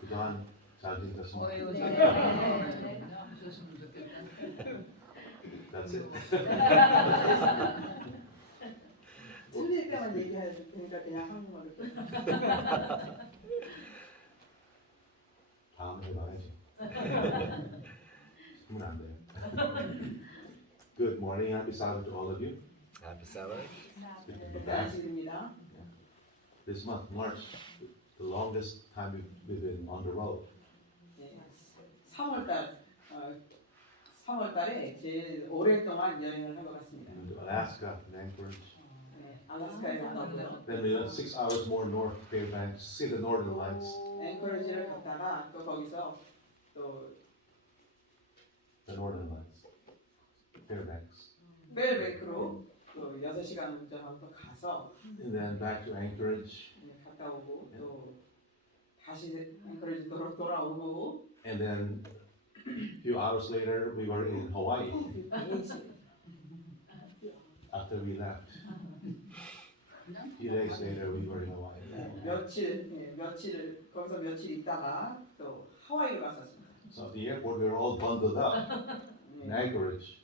그동안 잘 지내셨습니까? 하셨으면 좋겠다. That's it. 틀릴 때만 얘기해야지. 그러니까 그냥 한국말로. 다음에 해봐야지. 그러면 안 돼요. Good morning, happy Sabbath to all of you. Happy Sabbath. Good to be back. 안식입니다. This month, March, the longest time we've been on the road. 3월달에 제일 오랫동안 여행을 한 것 같습니다. To Alaska and Anchorage. 알래스카에 갔다고요. Then we went 6 hours more north to Fairbanks, see the northern lights. 앵커리지를 갔다가 또 거기서 또 The northern lights. Fairbanks. 펠베크로 또 6시간 운전하고 또 가서 And then back to Anchorage. 갔다 오고 또 다시 앵커리지 돌아오고 And then a few hours later, we were in Hawaii after we left. A few days later, we were in Hawaii. 며칠 거기서 며칠 있다가 또 하와이로 갔었습니다. So at the airport, we were all bundled up in Anchorage.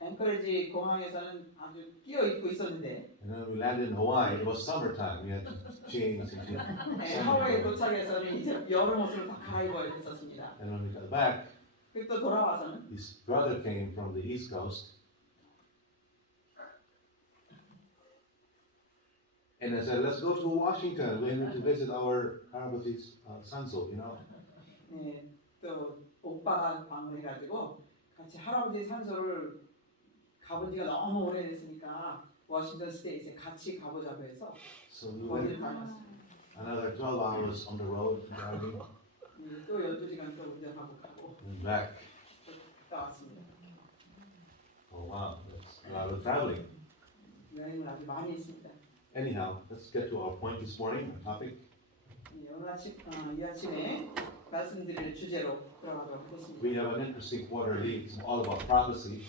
앵커리지 공항에서는 아주 끼어 입고 있었는데 And then we landed in Hawaii. It was summertime. We had to change into 하와이에 도착해서는 이제 여름 옷을 다 갈아입어야 됐었습니다. And when we got back, 그리고 또 돌아와서는 his brother came from the East Coast. And I said, let's go to Washington. We need to visit our Harvard's Sanso, you know. 또 오빠가 방문해가지고 같이 할아버지 산소를 가본 지가 너무 오래됐으니까 워싱턴 스테이트에 같이 가보자고 해서 So we 거기를 went 다녔어요. another 12 hours on the road driving 또 12시간 또 운전하고 가고 and back. 갔다 왔습니다. Oh wow, that's a lot of traveling. 여행을 아주 많이 했습니다. Anyhow, let's get to our point this morning, our topic. 오늘 이 아침에 말씀드릴 주제로 들어가도록 하겠습니다. We have an interesting quarterly. It's all about prophecy.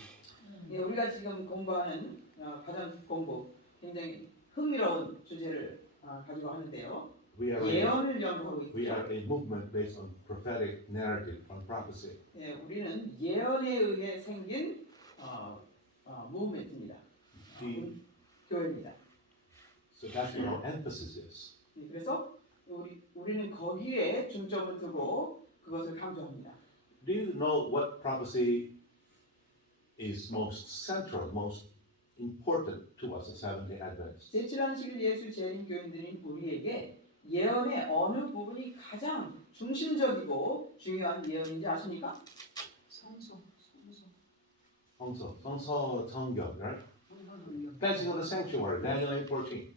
우리가 지금 공부하는 가정 공부 굉장히 흥미로운 주제를 가지고 하는데요. We are a, 예언을 연구하고 we 있죠. are a movement based on prophetic narrative from prophecy. 우리는 예언에 의해 생긴 무브먼트입니다. The- 교회입니다. So that's where our emphasis is. 그래서 우리는 거기에 중점을 두고 그것을 강조합니다. Do you know what prophecy is most central, most important to us as Seventh-day Adventists? 제7안식일 예수 재림 교인들인 우리에게 예언의 어느 부분이 가장 중심적이고 중요한 예언인지 아십니까? 성서 정결, right? Fencing of the sanctuary, Daniel 8:14.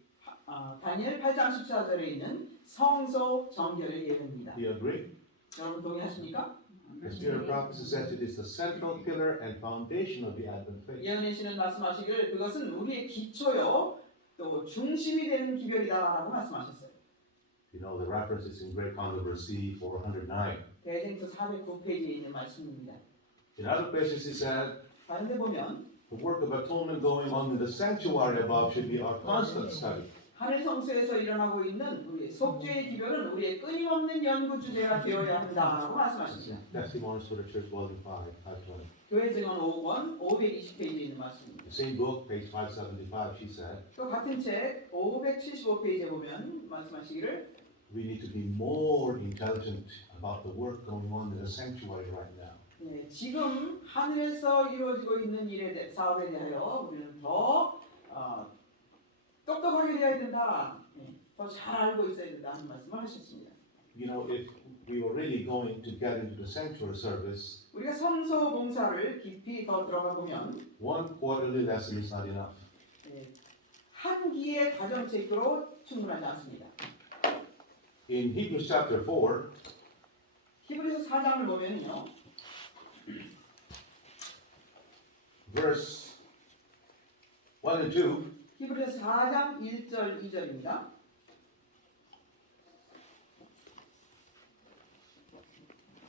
다니엘 8장 14절에 있는 성소 정결의 예언입니다. Do you agree? 여러분 동의하십니까? The Spirit of prophecy says it is the central pillar and foundation of the Advent faith. 예언의 신은 말씀하시기를 그것은 우리의 기초요 또 중심이 되는 기별이다라고 말씀하셨어요. You know, the reference is in Great Controversy 409. 대쟁투 409페이지에 있는 말씀입니다. In other places he said, 다른 데 보면 the work of atonement going on in the sanctuary above should be our constant study. 하늘 성소에서 일어나고 있는 우리 속죄의 기별은 우리의 끊임없는 연구 주제가 되어야 한다라고 말씀하십니다. Testimonies for the Church, Volume 5, page 20. 교회 증언 5권 520페이지에 있는 말씀입니다. The same book, page 575, she said, 또 같은 책 575페이지에 보면 말씀하시기를 we need to be more intelligent about the work going on in the sanctuary right now. 지금 하늘에서 이루어지고 있는 사업에 대하여 우리는 더 똑똑하게 되어야 된다. 더 잘 알고 있어야 된다 하는 말씀을 하셨습니다. You know, if we were really going to get into the sanctuary service, 우리가 성소 봉사를 깊이 더 들어가 보면 one quarterly lesson is not enough. 한 기의 가정책으로 충분하지 않습니다. In Hebrews chapter 4, 히브리서 4장을 보면요. verse 1 and 2, 히브리서 4장 1절 2절입니다.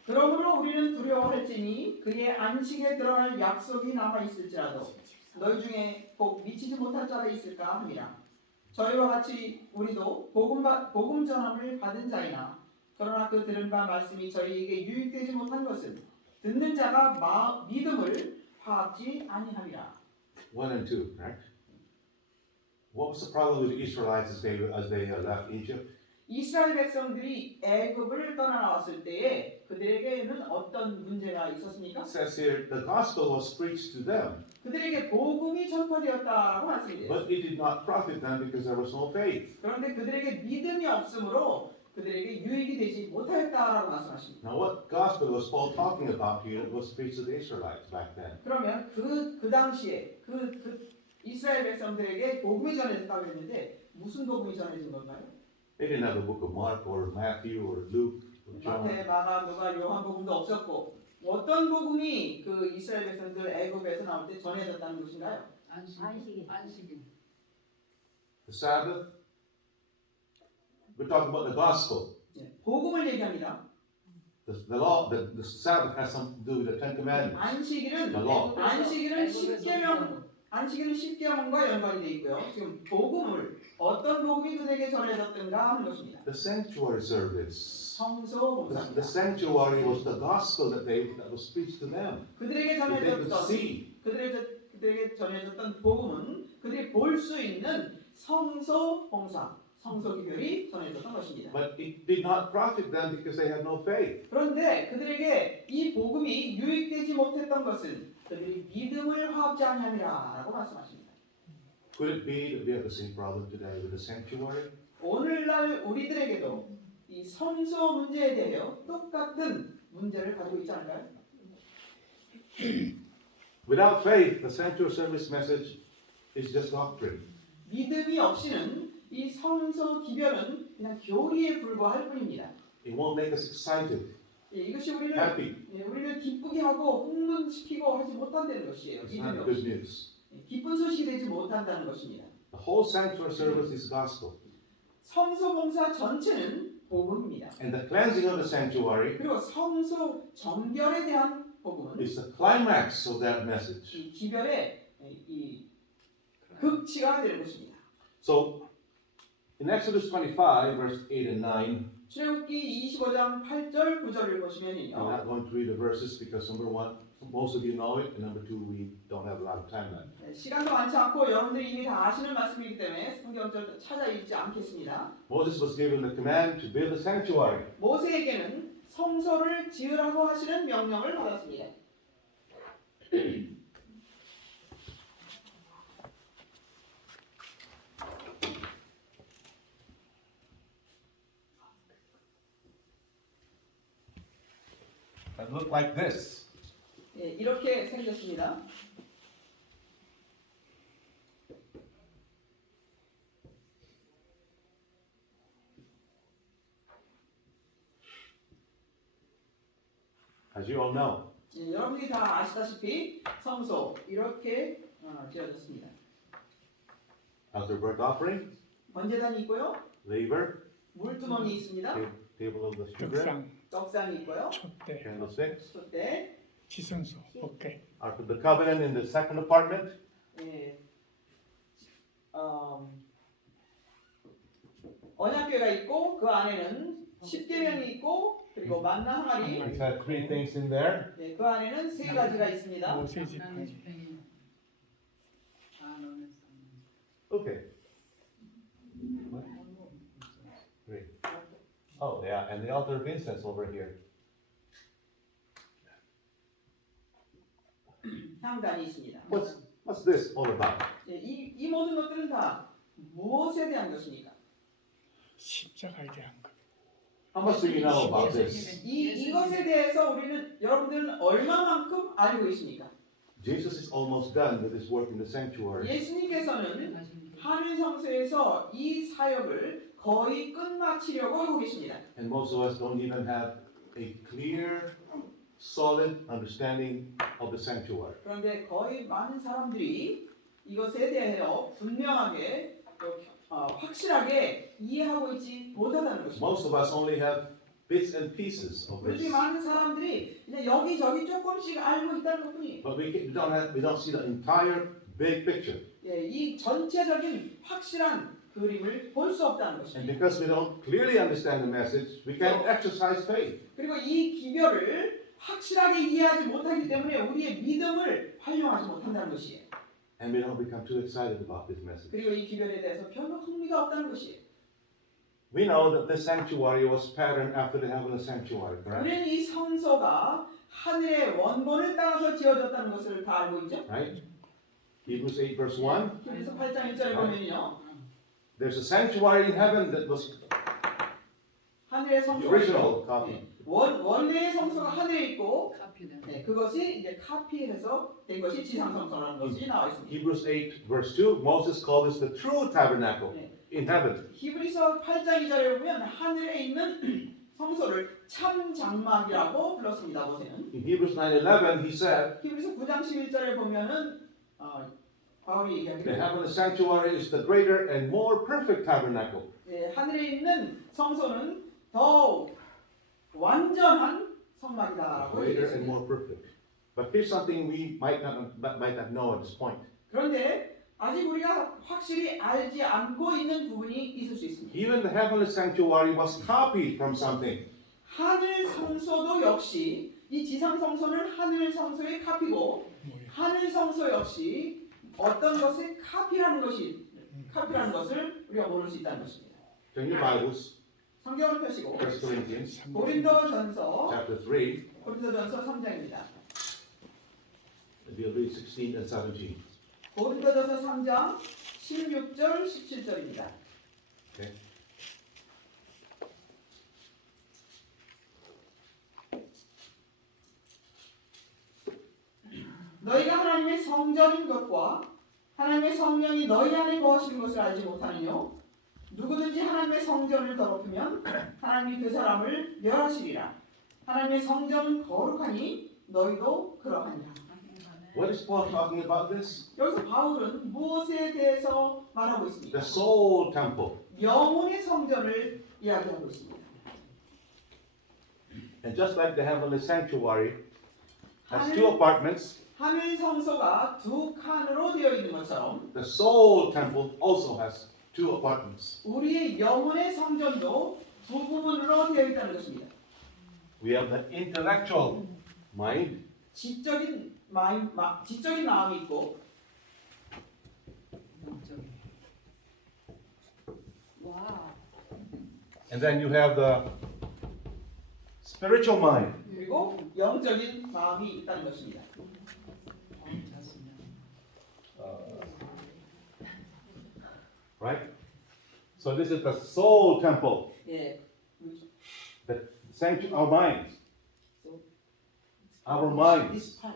그러므로 우리는 두려워할지니 그의 안식에 들어갈 약속이 남아 있을지라도 너희 중에 꼭 미치지 못할 자가 있을까 함이라. 저희와 같이 우리도 복음 전함을 받은 자이나 그러나 그 들은 바 말씀이 저희에게 유익되지 못한 것은 듣는 자가 믿음을 파악지 아니함이라. 1 and 2, right? What was the problem with the Israelites as they left Egypt? 이스라엘 백성들이 애굽을 떠나 나왔을 때에 그들에게는 어떤 문제가 있었습니까? It says here, the gospel was preached to them, 그들에게 복음이 전파되었다라고 말씀드렸습니다. but it did not profit them because there was no faith. 그런데 그들에게 믿음이 없으므로 그들에게 유익이 되지 못하였다라고 말씀하십니다. Now, what gospel was Paul talking about here that was preached to the Israelites back then? 그러면 그 당시에 이스라엘 백성들에게 복음이 전해졌다고 했는데 무슨 복음이 전해진 건가요? They didn't have the book of Mark or Matthew or Luke or John. 마태, 마가, 누가, 요한 복음도 없었고 어떤 복음이 그 이스라엘 백성들 애굽에서 나올 때 전해졌다는 것인가요? 안식일. The Sabbath. We're talking about the gospel. 복음을 얘기합니다. The law, the Sabbath has something to do with the Ten Commandments. 안식일은 The law. 안식일은 십계명과 연관이 돼 있고요. 지금 복음을 어떤 복음이 그들에게 전해졌던가 하는 것입니다. The sanctuary service. 성소 The 봉사입니다. sanctuary was the gospel that was preached to them. 그들에게 That they could 전해졌던 see. 그들에게 전해졌던 복음은 그들이 볼 수 있는 성소 봉사, 성소 기별이 전해졌던 것입니다. But it did not profit them because they had no faith. 그런데 그들에게 이 복음이 유익되지 못했던 것은 그들이 믿음을 화합지 아니함이라라고 말씀하십니다. Could it be that we have the same problem today with the sanctuary? 오늘날 우리들에게도 이 성소 문제에 대하여 똑같은 문제를 가지고 있지 않을까요? Without faith, the sanctuary service message is just doctrine. 믿음이 없이는 이 성소 기별은 그냥 교리에 불과할 뿐입니다. It won't make us excited, 이것이 우리를 happy. 기쁘게 하고 흥분시키고 하지 못한다는 것이에요. It's 믿음이 not good 없이 news. 기쁜 소식이 되지 못한다는 것입니다. The whole sanctuary service is gospel. 성소 봉사 전체는 복음입니다. And the cleansing of the sanctuary 그리고 성소 정결에 대한 복음은 is the climax of that message. 이 기별의 이 극치가 되는 것입니다. So, in Exodus 25, verse 8 and 9, 출애굽기 25장 8절 9절을 I'm 보시면요. not going to read the verses because number one, most of you know it, and number two, we don't have a lot of time left. 시간도 많지 않고 여러분들이 이미 다 아시는 말씀이기 때문에 성경절 찾아 읽지 않겠습니다. Moses was given the command to build a sanctuary. 모세에게는 성소를 지으라고 하시는 명령을 받았습니다. It looked like this. 이렇게 생겼습니다. As you all know, 여러분들이 다 아시다시피 성소 이렇게 지어졌습니다. altar burnt offering, 번제단이 있고요. laver, 물두멍이 있습니다. table of the sugar, 떡상이 있고요. 촛대, candlesticks, 솥대, 지선소, 법계, Ark of the Covenant in the second apartment, 언약궤가 있고 그 안에는 십계명이 있고 그리고 만나 항아리, it had three things in there. 그 안에는 세 가지가 있습니다. 모세 지팡이, Okay. What? Three. Oh, yeah, and the altar of incense over here. 향단이 있습니다. What's this all about? 이 모든 것들은 다 무엇에 대한 것입니까? 십자가에 대한 것. How much do you know about this? 이것에 대해서 여러분들은 얼마만큼 알고 계십니까? Jesus is almost done with his work in the sanctuary. 예수님께서는 하늘 성소에서 이 사역을 거의 끝마치려고 하고 계십니다. And most of us don't even have a clear, solid understanding of the sanctuary. 그런데 거의 많은 사람들이 이것에 대하여 분명하게 확실하게 이해하고 있지 못하다는 것입니다. Most of us only have bits and pieces of 우리 this. 많은 사람들이 그냥 여기저기 조금씩 알고 있다는 것뿐이에요. But we don't see the entire big picture. 이 전체적인 확실한 그림을 볼 수 없다는 And 것입니다. because we don't clearly understand the message, we can't exercise faith. 그리고 이 기별을 확실하게 이해하지 못하기 때문에 우리의 믿음을 활용하지 못한다는 것이에요. And we don't become too excited about this message. 그리고 이 기별에 대해서 별로 흥미가 없다는 것이에요. We know that this sanctuary was patterned after the heavenly sanctuary, correct? 우리는 이 성소가 하늘의 원본을 따라서 지어졌다는 것을 다 알고 있죠. Right? Hebrews 8 verse 1. 히브리서 8장 1절에 보면요. There's a sanctuary in heaven that was 하늘의 the 성소가 original copy. 네, 원래의 성소가 하늘에 있고 카피는 네, 그것이 이제 카피해서 된 것이 지상 성소라는 것이 나와 있습니다. Hebrews 8 verse 2. Moses called this the true tabernacle in heaven. 히브리서 8장 2절에 보면 하늘에 있는 성소를 참 장막이라고 불렀습니다. 모세는. In Hebrews 9:11 he said 히브리서 9장 11절에 보면은 바울이 the 얘기하기를 heavenly sanctuary is the greater and more perfect tabernacle. 네, 하늘에 있는 성소는 더 완전한 성막이다라고 Greater and 얘기했습니다. more perfect. But here's something we might not know at this point. 그런데 아직 우리가 확실히 알지 않고 있는 부분이 있을 수 있습니다. Even the heavenly sanctuary was copied from something. 하늘 성소도 역시 이 지상 성소는 하늘 성소의 카피고 뭐야? 하늘 성소 역시 어떤 것의 카피라는 것을 우리가 모를 수 있다는 것입니다. Turn your Bibles, 성경을 펴시고 1 Corinthians 고린도전서 chapter 3, 3장입니다. we'll read 16 and 17. 고린도전서 3장 16절 17절입니다. Okay. 너희가 하나님의 성전인 것과 하나님의 성령이 너희 안에 거하시는 것을 알지 못하느뇨? 누구든지 하나님의 성전을 더럽히면 하나님이 그 사람을 멸하시리라. 하나님의 성전은 거룩하니 너희도 그러하니라. What is Paul talking about this? 여기서 바울은 무엇에 대해서 말하고 있습니까? The soul temple. 영혼의 성전을 이야기하고 있습니다. And just like the heavenly sanctuary has two 하늘, apartments, 하늘 성소가 두 칸으로 되어 있는 것처럼 the soul temple also has two apartments. 우리의 영혼의 성전도 두 부분으로 되어 있다는 것입니다. We have the intellectual mind, 지적인 마음이 있고 and then you have the spiritual mind. 그리고 영적인 마음이 있다는 것입니다. Right? So this is the soul temple, 예, the our minds. So, Our minds. This part.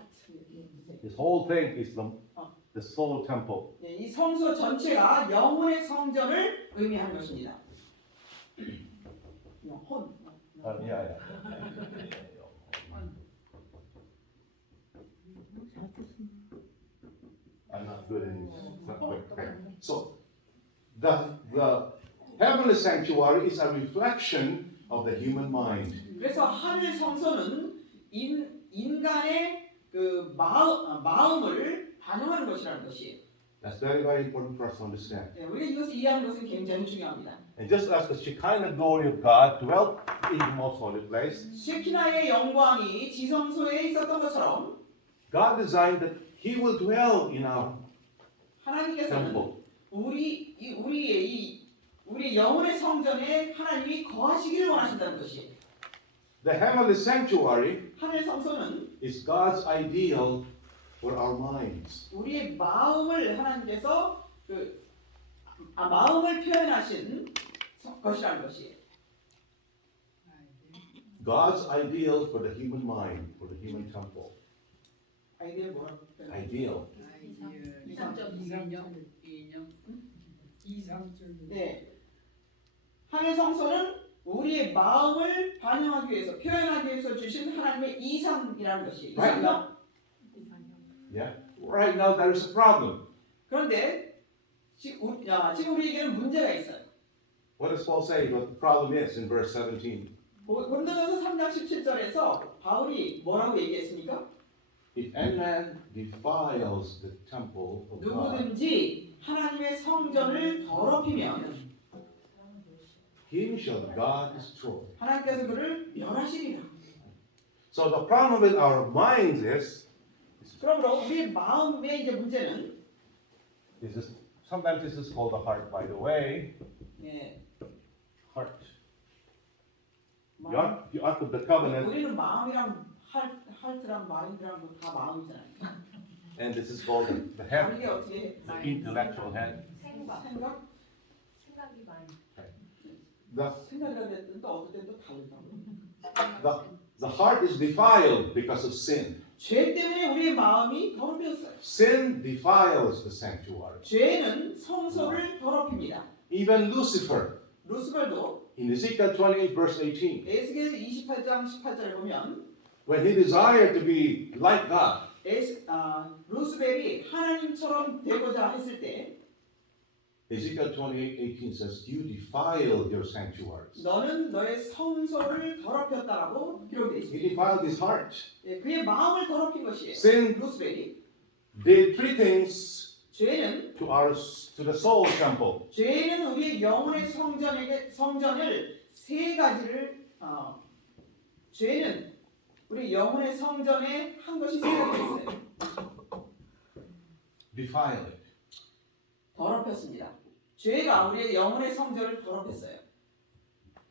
This whole thing is the soul temple. 예, 이 성소 전체가 영혼의 성전을 의미하는 것입니다. 영혼. Yeah. I'm not good in okay. So the heavenly sanctuary is a reflection of the human mind. 그래서 하늘 성소는 인간의 그 마음을 반영하는 것이라는 것이에요. That's very, very important for us to understand. 예, 우리가 이것을 이해하는 것은 굉장히 중요합니다. And just as the Shekinah glory of God dwelt in the most holy place, 쉐키나의 영광이 지성소에 있었던 것처럼 God designed that He will dwell in our 하나님께서는 temple. 우리의 영혼의 성전에 하나님이 거하시기를 원하신다는 것이에요. The heavenly sanctuary 하늘 성소는 is God's ideal for our minds. 우리의 마음을 하나님께서 마음을 표현하신 것이라는 것이에요. God's ideal for the human mind, for the human temple. 아이디어 뭐라고? Ideal. 이상적인 네. 하늘 성소는 우리의 마음을 반영하기 위해서 표현하기 위해서 주신 하나님의 이상이라는 것이에요. Right now, yeah. Right now there is a problem. 그런데 지금 우리에게는 문제가 있어요. What does Paul say? What the problem is in verse 17? 고린도전서 3장 17절에서 바울이 뭐라고 얘기했습니까? If any man defiles the temple of God, 누구든지 하나님의 성전을 더럽히면 him shall God destroy. 하나님께서 그를 멸하시리라. So the problem with our minds is 그러므로 우리 마음의 이제 문제는 sometimes this is called the heart, by the way. 예, Heart. The ark of the covenant, 우리는 마음이랑 할트랑 마인드랑 다 마음이잖아요. and this is called the head, 다르게 어떻게 the intellectual head. 생각? 생각이 많이. 생각이라 됐든 또 어떨 땐또 다르다. The heart is defiled because of sin. 죄 때문에 우리의 마음이 더럽혀졌어요. Sin defiles the sanctuary. 죄는 성소를 더럽힙니다. Even Lucifer, 루스벨도 in Ezekiel 28, verse 18, 에스겔 28장 18절에 보면 when he desired to be like God, 루스벨이 하나님처럼 되고자 했을 때 Ezekiel 28:18 says, "You defiled your sanctuaries." 너는 너의 성소를 더럽혔다라고 기록되어 He 있습니다. defiled his heart. 예, 그의 마음을 더럽힌 것이에요. Sin 루스벨이 did three things 죄는 to the soul temple. 죄는 우리의 영혼의 성전을 세 가지를 죄는 우리 영혼의 성전에 한 것이 세 가지가 있어요. Defile it. 더럽혔습니다. 죄가 우리의 영혼의 성전을 더럽혔어요.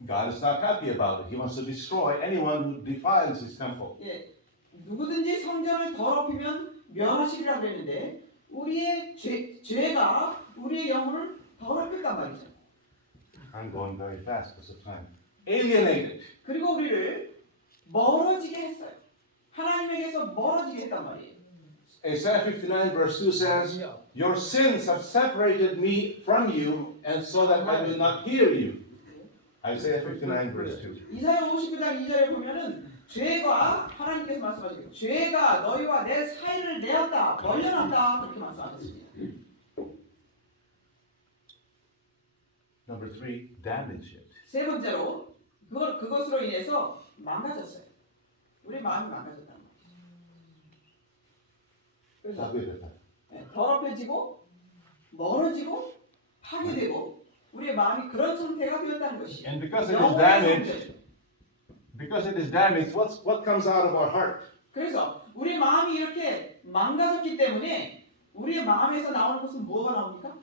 God is not happy about it. He wants to destroy anyone who defiles his temple. 예, 누구든지 성전을 더럽히면 멸하시리라 그랬는데 우리의 죄가 우리의 영혼을 더럽혔단 말이죠. I'm going very fast because of time. Alienated. 그리고 우리를 멀어지게 했어요. 하나님에게서 멀어지게 했단 말이에요. Isaiah 59 verse 2 says, "Your sins have separated me from you, and so that I will not hear you." Isaiah 59 verse 2. 이사야 59장 2절에 보면은 죄가 하나님께서 말씀하시고 죄가 너희와 내 사이를 내었다 벌려놨다 그렇게 말씀하셨습니다. Number 3, damage it. 세 번째로 그것으로 인해서 망가졌어요. 우리 마음이 망가졌다는 거죠. 그래서 더럽혀지고 멀어지고 파괴되고 우리의 마음이 그런 상태가 되었다는 것이에요. And because it is damaged, what comes out of our heart? 그래서 우리 마음이 이렇게 망가졌기 때문에 우리의 마음에서 나오는 것은 뭐가 나옵니까?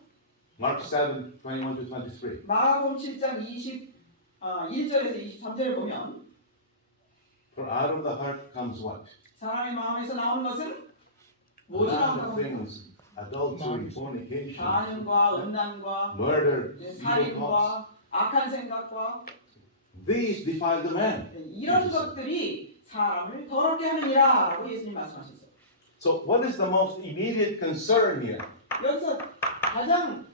Mark 7, 21 to 23. 마가복음 7장 1절에서 23절을 보면 For out of the heart comes what? 사람의 마음에서 나오는 것은 A 무엇이 lot 나온다고 of 합니까? things. Adultery, fornication, 간음과 음란과 murder, evil thoughts. 살인과 악한 생각과 These defile the man. 이런 것들이 사람을 더럽게 하느니라라고 예수님 말씀하셨어요. So what is the most immediate concern here? 여기서 가장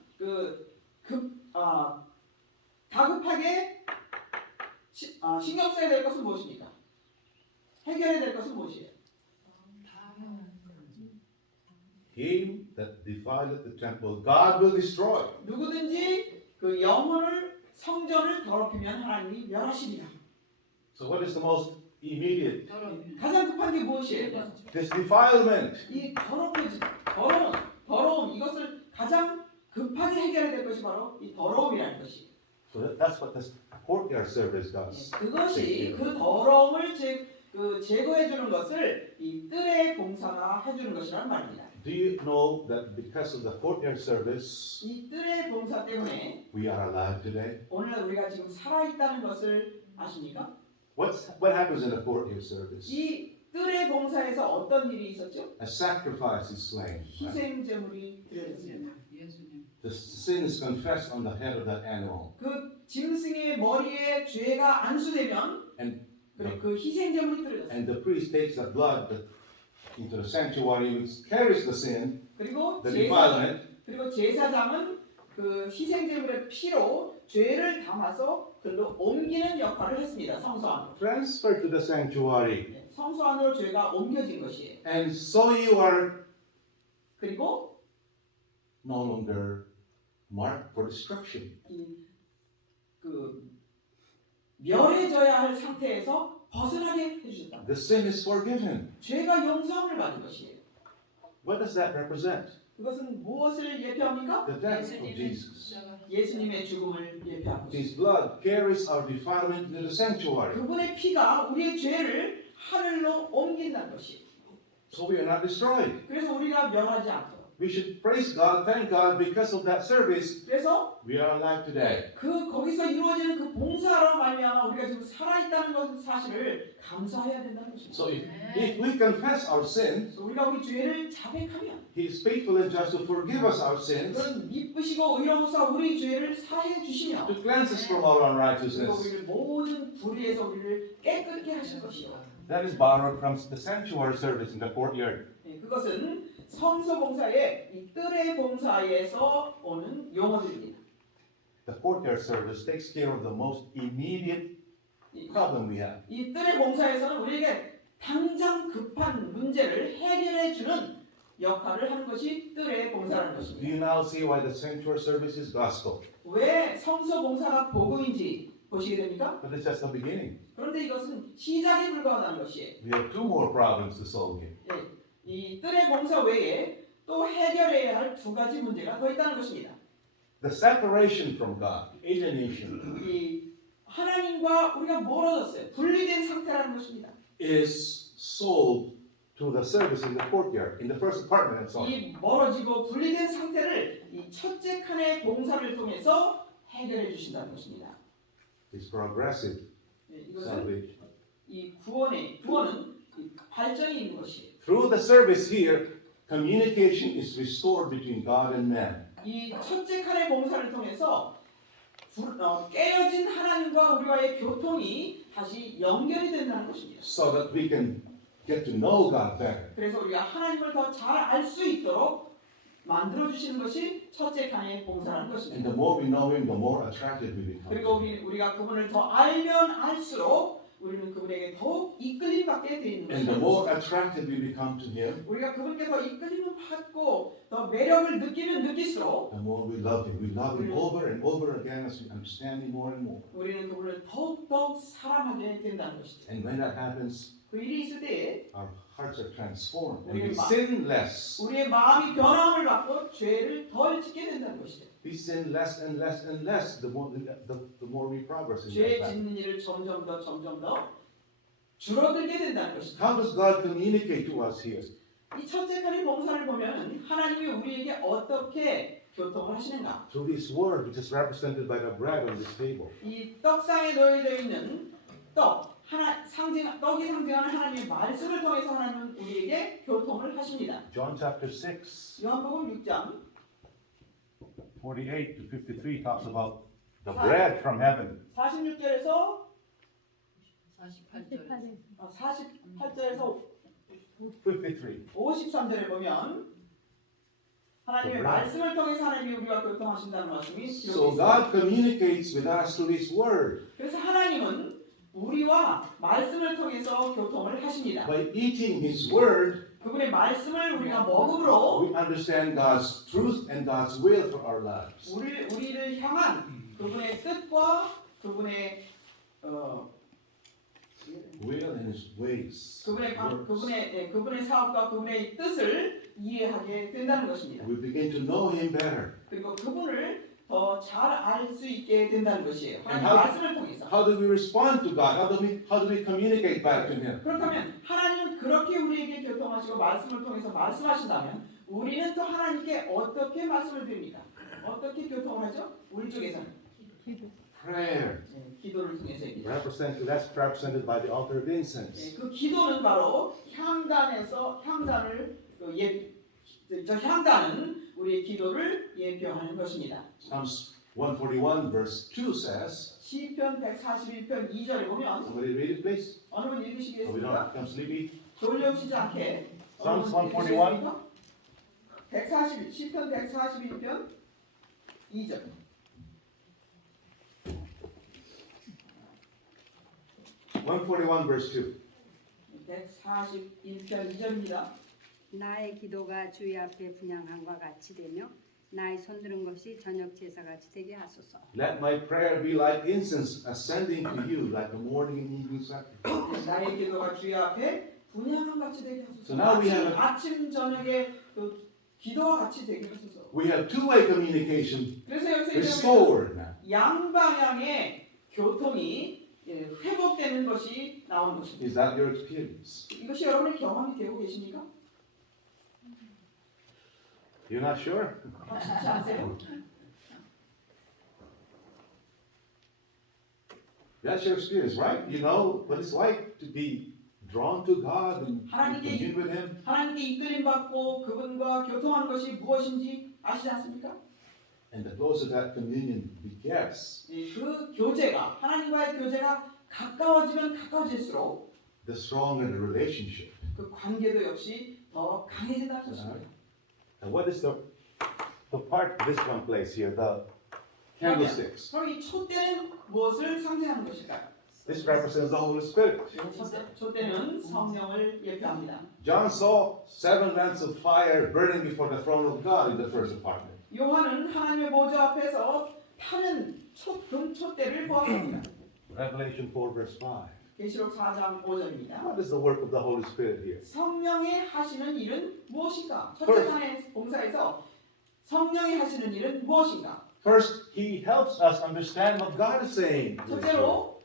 다급하게 신경 써야 될 것은 무엇입니까? 해결해야 될 것은 무엇이에요? Him that defileth the temple, God will destroy. 누구든지 그 영혼을 성전을 더럽히면 하나님이 멸하시리라. So what is the most immediate? 가장 급한 게 무엇이에요? This defilement. 이 더러움 이것을 가장 급하게 해결해야 될 것이 바로 이 더러움이라는 것이. So that's what this courtyard service does. 그것이 그 더러움을 제거해 주는 것을 이 뜰의 봉사가 해주는 것이라는 말입니다. Do you know that because of the courtyard service, 이 뜰의 봉사 때문에 we are alive today? 오늘 우리가 지금 살아 있다는 것을 아십니까? What happens in the courtyard service? 이 뜰의 봉사에서 어떤 일이 있었죠? A sacrifice is slain. Right? 희생 제물이 드려졌습니다. The sin is confessed on the head of that animal. 그 짐승의 머리에 죄가 안수되면 And 그 희생 제물이 드려졌습니다. And the priest takes the blood into the sanctuary, which carries the sin, 그리고 the defilement, 제사장은 그 희생 제물의 피로 죄를 담아서 글로 옮기는 역할을 했습니다. 성소 안으로. transferred to the sanctuary. 성소 안으로 죄가 옮겨진 것이에요. And so you are 그리고 no longer marked for destruction. 그 멸해져야 할 상태에서 벗어나게 해주셨다. The sin is forgiven. 죄가 용서함을 받은 것이에요. What does that represent? 그것은 무엇을 예표합니까? The death of Jesus. 예수님의 죽음을 예표하고 있습니다. His blood carries our defilement into the sanctuary. 그분의 피가 우리의 죄를 하늘로 옮긴다는 것이. So we are not destroyed. 그래서 우리가 멸하지 않도록. We should praise God, thank God, because of that service, 그래서 we are alive today. 거기서 이루어지는 그 봉사로 말미암아 우리가 지금 살아있다는 것 사실을 감사해야 된다는 것입니다. So if we confess our sins, 우리가 우리 죄를 자백하면 He is faithful and just to forgive us our sins, 그런 미쁘시고 의로우사 우리 죄를 사해 주시며 to cleanse us from all 그리고 unrighteousness. 우리를 모든 불의에서 우리를 깨끗게 하실 것이요. That is borrowed from the sanctuary service in the courtyard. 그것은 성소 봉사의 이 뜰의 봉사에서 오는 용어들입니다. The courtyard service takes care of the most immediate problem we have. 이 뜰의 봉사에서는 우리에게 당장 급한 문제를 해결해 주는 역할을 하는 것이 뜰의 봉사라는 Do 것입니다. you now see why the sanctuary service is gospel? 왜 성소 봉사가 복음인지 보시게 됩니까? But it's just the beginning. 그런데 이것은 시작에 불과하다는 것이에요. We have two more problems to solve here. 이 뜰의 봉사 외에 또 해결해야 할 두 가지 문제가 더 있다는 것입니다. The separation from God, alienation, 이 하나님과 우리가 멀어졌어요. 분리된 상태라는 것입니다. is solved through the service in the courtyard, in the first apartment and so on. 이 멀어지고 분리된 상태를 이 첫째 칸의 봉사를 통해서 해결해 주신다는 것입니다. It's progressive 이것은 salvation. 이 구원은 이 발전이 있는 것이에요. Through the service here, communication is restored between God and man. 이 첫째 칸의 봉사를 통해서 깨어진 하나님과 우리와의 교통이 다시 연결이 된다는 것입니다. So that we can get to know God better. 그래서 우리가 하나님을 더 잘 알 수 있도록 만들어 주시는 것이 첫째 칸의 봉사라는 And 것입니다. the more we know Him, the more attracted we become. 그리고 우리가 그분을 더 알면 알수록 우리는 그분에게 더욱 이끌림 받게 돼 있는 And the 것입니다. more attracted we become to Him, 우리가 그분께 더 이끌림을 받고 더 매력을 느끼면 느낄수록 the more we love Him. We love Him over and over again as we understand Him more and more. 우리는 그분을 더욱더 사랑하게 된다는 것이죠. And when that happens, 그 일이 있을 때에 our hearts are transformed and we sin less. 우리의 마음이 변함을 받고 죄를 덜 짓게 된다는 것이죠. We sin less and less and less the more we progress in 죄 that path. 짓는 일을 점점 더 줄어들게 된다는 것이죠. How does God communicate to us here? 이 첫째 칸의 봉사를 보면 하나님이 우리에게 어떻게 교통을 하시는가? Through His Word, which is represented by the bread on this table. 이 떡상에 놓여져 있는 떡이 상징하는 하나님의 말씀을 통해서 하나님은 우리에게 교통을 하십니다. John chapter 6, 요한복음 6장 48 to 53 talks about the bread from heaven. 46절에서 48절. 48절에서 53. 53절에 보면 하나님의 말씀을 통해서 하나님이 우리와 교통하신다는 말씀이 So 기록되어 있습니다. God communicates with us through His Word. 그래서 하나님은 우리와 말씀을 통해서 교통을 하십니다. By eating His Word, 그분의 말씀을 우리가 먹음으로 we understand God's truth and God's will for our lives. 우리를 향한 그분의 뜻과 그분의 Will and His ways. 그분의 사업과 그분의 뜻을 이해하게 된다는 것입니다. We begin to know Him better. 그리고 그분을 더 잘 알 수 있게 된다는 것이에요. 하나님의 how- 말씀을 통해서. How do we respond to God? How do we communicate back to Him? 그렇다면 하나님은 그렇게 우리에게 교통하시고 말씀을 통해서 말씀하신다면 우리는 또 하나님께 어떻게 말씀을 드립니까? 어떻게 교통을 하죠? 우리 쪽에서는 Prayer. 기도를 통해서입니다. That's represented by the altar of incense. 그 기도는 바로 향단은 우리의 기도를 예표하는 것입니다. Psalms 141 verse 2 says, 시편 141편 2절에 보면 somebody read it please? 어느 분 So we don't 읽으시겠습니까? become sleepy. 졸려오시지 않게 Psalms 어느 분 141. 읽으시겠습니까? 시편 141편 2절 141 verse 2. 141편 2절입니다. 나의 기도가 주의 앞에 분향함과 같이 되며 나의 손드는 것이 저녁 제사같이 되게 하소서. Let my prayer be like incense ascending to you, like the morning and evening sacrifice. 나의 기도가 주의 앞에 분향함 같이 되게 So 하소서. now we have 아침 저녁에 기도와 같이 되게 하소서. We have two-way communication 그래서 여기서 이제 restored now. 양방향의 교통이 회복되는 것이 나오는 것입니다. Is that your experience? 이것이 여러분의 경험이 되고 계십니까? You're not sure? 확실치 않으세요? That's your experience, right? You know what it's like to be drawn to God and commune with Him. 하나님께 이끌림 받고 그분과 교통하는 것이 무엇인지 아시지 않습니까? And the closer that communion begets, 그 교제가 하나님과의 교제가 가까워지면 가까워질수록 the stronger the relationship. 그 관계도 역시 더 강해진다는 것입니다. And what is the part this one place here, the candlesticks? 그럼 이 촛대는 무엇을 상징하는 것일까요? This represents the Holy Spirit. 촛대는 성령을 예표합니다. John saw 7 lamps of fire burning before the throne of God in the first apartment. 요한은 하나님의 보좌 앞에서 타는 금촛대를 보았습니다. Revelation 4 verse 5. 계시록 4장 5절입니다. What is the work of the Holy Spirit here? 성령이 하시는 일은 무엇인가? 첫째 칸의 봉사에서 성령이 하시는 일은 무엇인가? First, He helps us understand what God is saying. 첫째로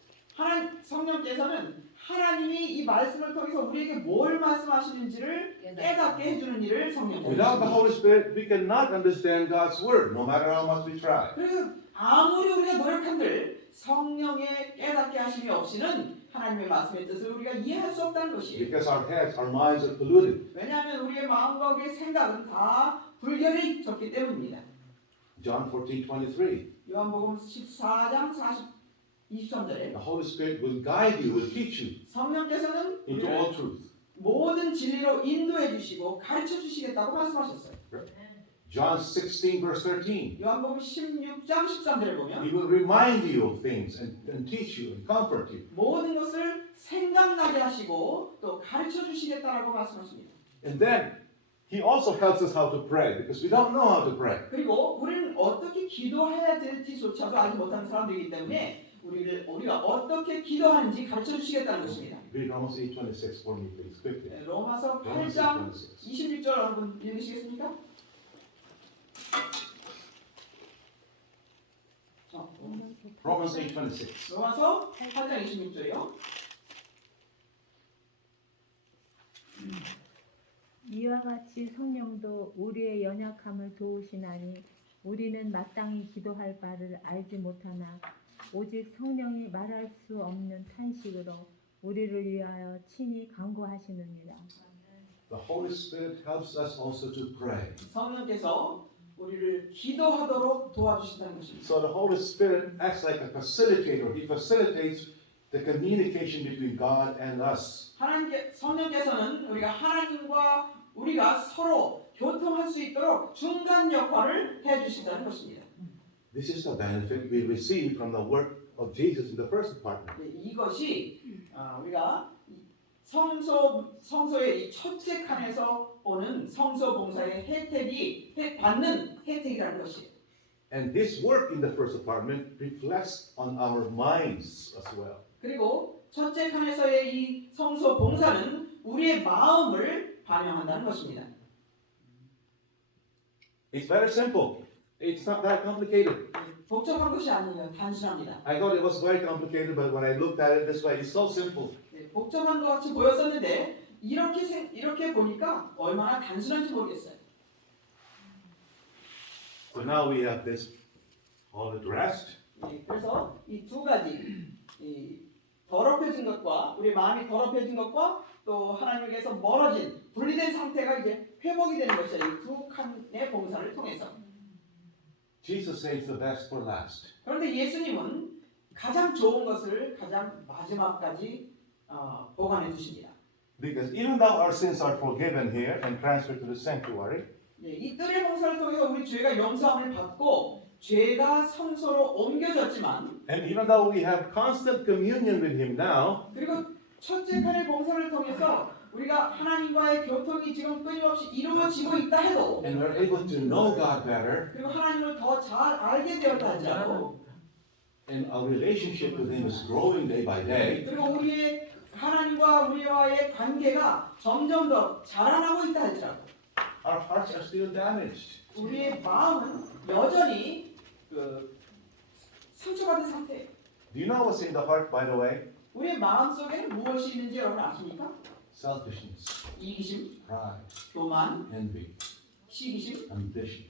성령께서는 하나님이 이 말씀을 통해서 우리에게 뭘 말씀하시는지를 깨닫게 해주는 일을 성령께서 Without the Holy Spirit, we cannot understand God's word, no matter how much we try. 그리고 아무리 우리가 노력한들 성령의 깨닫게 하심이 없이는 하나님의 말씀의 뜻을 우리가 이해할 수 없다는 것이에요. Because our heads, our minds are polluted. 왜냐하면 우리의 마음과 우리의 생각은 다 불결해졌기 때문입니다. John 14:23. 요한복음 14장 23절에 The Holy Spirit will guide you, will teach you 성령께서는 into 우리를 all truth. 모든 진리로 인도해 주시고 가르쳐 주시겠다고 말씀하셨어요. John 16 verse 13. 요한복음 16장 13절을 보면 He will remind you of things and teach you and comfort you. 모든 것을 생각나게 하시고 또 가르쳐 주시겠다라고 말씀하십니다. And then He also helps us how to pray because we don't know how to pray. 그리고 우리는 어떻게 기도해야 될지조차도 알지 못하는 사람들이기 때문에 우리가 어떻게 기도하는지 가르쳐 주시겠다는 것입니다. Read Romans 8:26 for me, please, quickly. 로마서 Romans 8장 8:26. 26절 여러분 읽으시겠습니까? Romans 8:26. 로마서 8장 26절이요. 이와 같이 성령도 우리의 연약함을 도우시나니 우리는 마땅히 기도할 바를 알지 못하나 오직 성령이 말할 수 없는 탄식으로 우리를 위하여 친히 간구하시느니라. The Holy Spirit helps us also to pray. 성령께서 우리를 기도하도록 도와주신다는 것입니다. So the Holy Spirit acts like a facilitator. He facilitates the communication between God and us. 성령께서는 우리가 서로 교통할 수 있도록 중간 역할을 해주신다는 것입니다. This is the benefit we receive from the work of Jesus in the first apartment. 이것이 우리가 성소의 이 첫째 칸에서 오는 성소 봉사의 받는 혜택이라는 것이에요. And this work in the first apartment reflects on our minds as well. 그리고 첫째 칸에서의 이 성소 봉사는 우리의 마음을 반영한다는 것입니다. It's very simple. It's not that complicated. 복잡한 것이 아니에요. 단순합니다. I thought it was very complicated, but when I looked at it this way, it's so simple. 복잡한 것 같이 보였었는데 이렇게 보니까 얼마나 단순한지 모르겠어요. So now we have this all addressed. 그래서 이 두 가지 더럽혀진 것과 우리 마음이 더럽혀진 것과 또 하나님께서 멀어진 분리된 상태가 이제 회복이 되는 것이에요. 이 두 칸의 봉사를 통해서. Jesus saves the best for last. 그런데 예수님은 가장 좋은 것을 가장 마지막까지 보관해 주십니다. Because even though our sins are forgiven here and transferred to the sanctuary, 이 뜰의 봉사를 통해서 우리 죄가 용서함을 받고 죄가 성소로 옮겨졌지만 and even though we have constant communion with Him now, 그리고 첫째 칸의 봉사를 통해서 우리가 하나님과의 교통이 지금 끊임없이 이루어지고 있다 해도 and we're able to know God better, 그리고 하나님을 더 잘 알게 되었다 할지라도 and our relationship with Him is growing day by day, 그리고 우리의 하나님과 우리와의 관계가 점점 더 자라나고 있다 할지라도 our hearts are still damaged. 우리의 마음은 여전히 상처받은 상태예요. Do you know what's in the heart, by the way? 우리의 마음 속에는 무엇이 있는지 여러분 아십니까? Selfishness, 이기심, pride, 교만, envy, 시기심, ambition,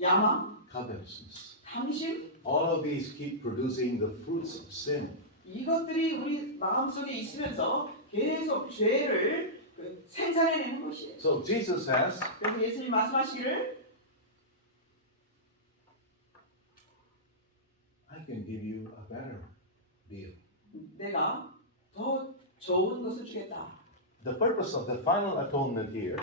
야망, covetousness. 탐심. All of these keep producing the fruits of sin. 이것들이 우리 마음 속에 있으면서 계속 죄를 생산해내는 것이에요. So Jesus says, 그래서 예수님 말씀하시기를 I can give you a better deal. 내가 더 좋은 것을 주겠다. The purpose of the final atonement here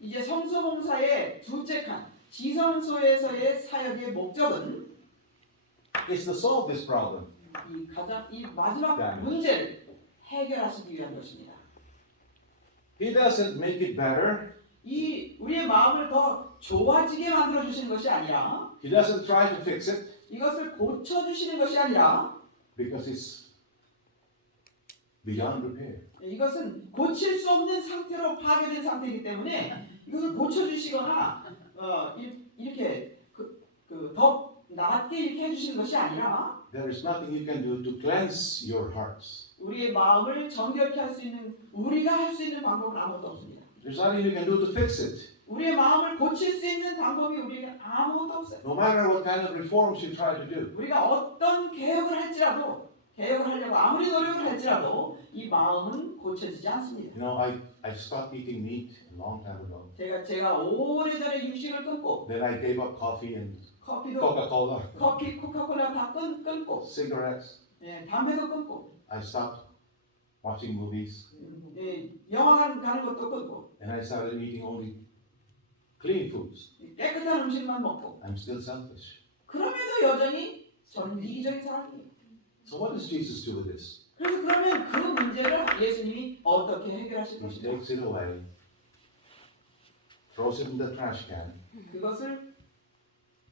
이제 성소봉사의 둘째 칸 지성소에서의 사역의 목적은 is to solve this problem. 이 마지막 문제를 해결하시기 위한 것입니다. He doesn't make it better. 우리의 마음을 더 좋아지게 만들어 주시는 것이 아니라 He doesn't try to fix it 이것을 고쳐 주시는 것이 아니라 because it's beyond repair. 이것은 고칠 수 없는 상태로 파괴된 상태이기 때문에 이것을 고쳐 주시거나 이렇게 더 낫게 이렇게 해주시는 것이 아니라 There is nothing you can do to cleanse your hearts. 우리의 마음을 정결케 할 수 있는 우리가 할 수 있는 방법은 아무것도 없습니다. There's nothing you can do to fix it. 우리의 마음을 고칠 수 있는 방법이 우리에게 아무것도 없어요. No matter what kind of reforms you try to do. 우리가 어떤 개혁을 할지라도 개혁을 하려고 아무리 노력을 할지라도 이 마음은 고쳐지지 않습니다. You know, I stopped eating meat a long time ago. 제가 오래전에 육식을 끊고 Then I gave up coffee and 커피도 Coca-Cola, 커피, 코카콜라 다 끊고 cigarettes. 담배도 끊고 I stopped watching movies 영화 가는 것도 끊고 and I started eating only clean foods. 깨끗한 음식만 먹고 I'm still selfish. 그럼에도 여전히 저는 이기적인 사람이에요. So what does Jesus do with this? 그래서 그러면 그 문제를 예수님이 어떻게 해결하실 He 것인가? takes it away, throws it in the trash can, 그것을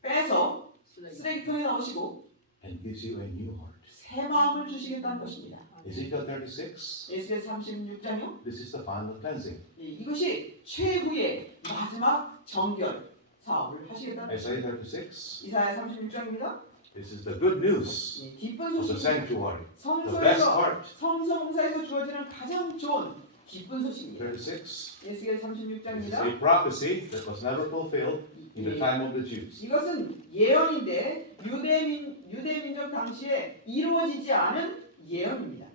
빼서 쓰레기통에 넣으시고 and gives you a new heart. 새 마음을 주시겠다는 것입니다. Ezekiel 36, 에스겔 36장요. this is the final cleansing. 이것이 최후의 마지막 정결 사업을 하시겠다는 Isaiah 것입니다. 36, 이사야 36장입니다. this is the good news 기쁜 of the 소식. sanctuary, the best 성소에서 heart. 성소봉사에서 주어지는 가장 좋은 기쁜 소식입니다. 36, 에스겔 this is 36장입니다. a prophecy that was never fulfilled in the time of the Jews. 이것은 예언인데 유대 민족 당시에 이루어지지 않은 예언입니다.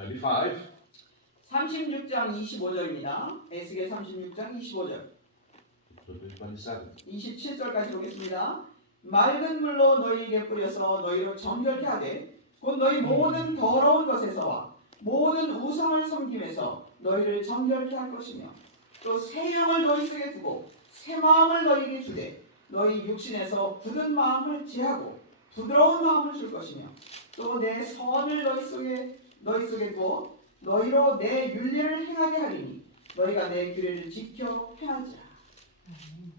25, 36장 25절입니다. 에스겔 36장 25절. 27. 27절까지 보겠습니다. 맑은 물로 너희에게 뿌려서 너희로 정결케 하되 곧 너희 모든 더러운 것에서와 모든 우상을 섬김에서 너희를 정결케 할 것이며 또 새 영을 너희 속에 두고 새 마음을 너희에게 주되 너희 육신에서 굳은 마음을 제하고 부드러운 마음을 줄 것이며 또 내 선을 너희 속에 두어 너희로 내 윤례를 행하게 하리니 너희가 내 규례를 지켜 행할지라.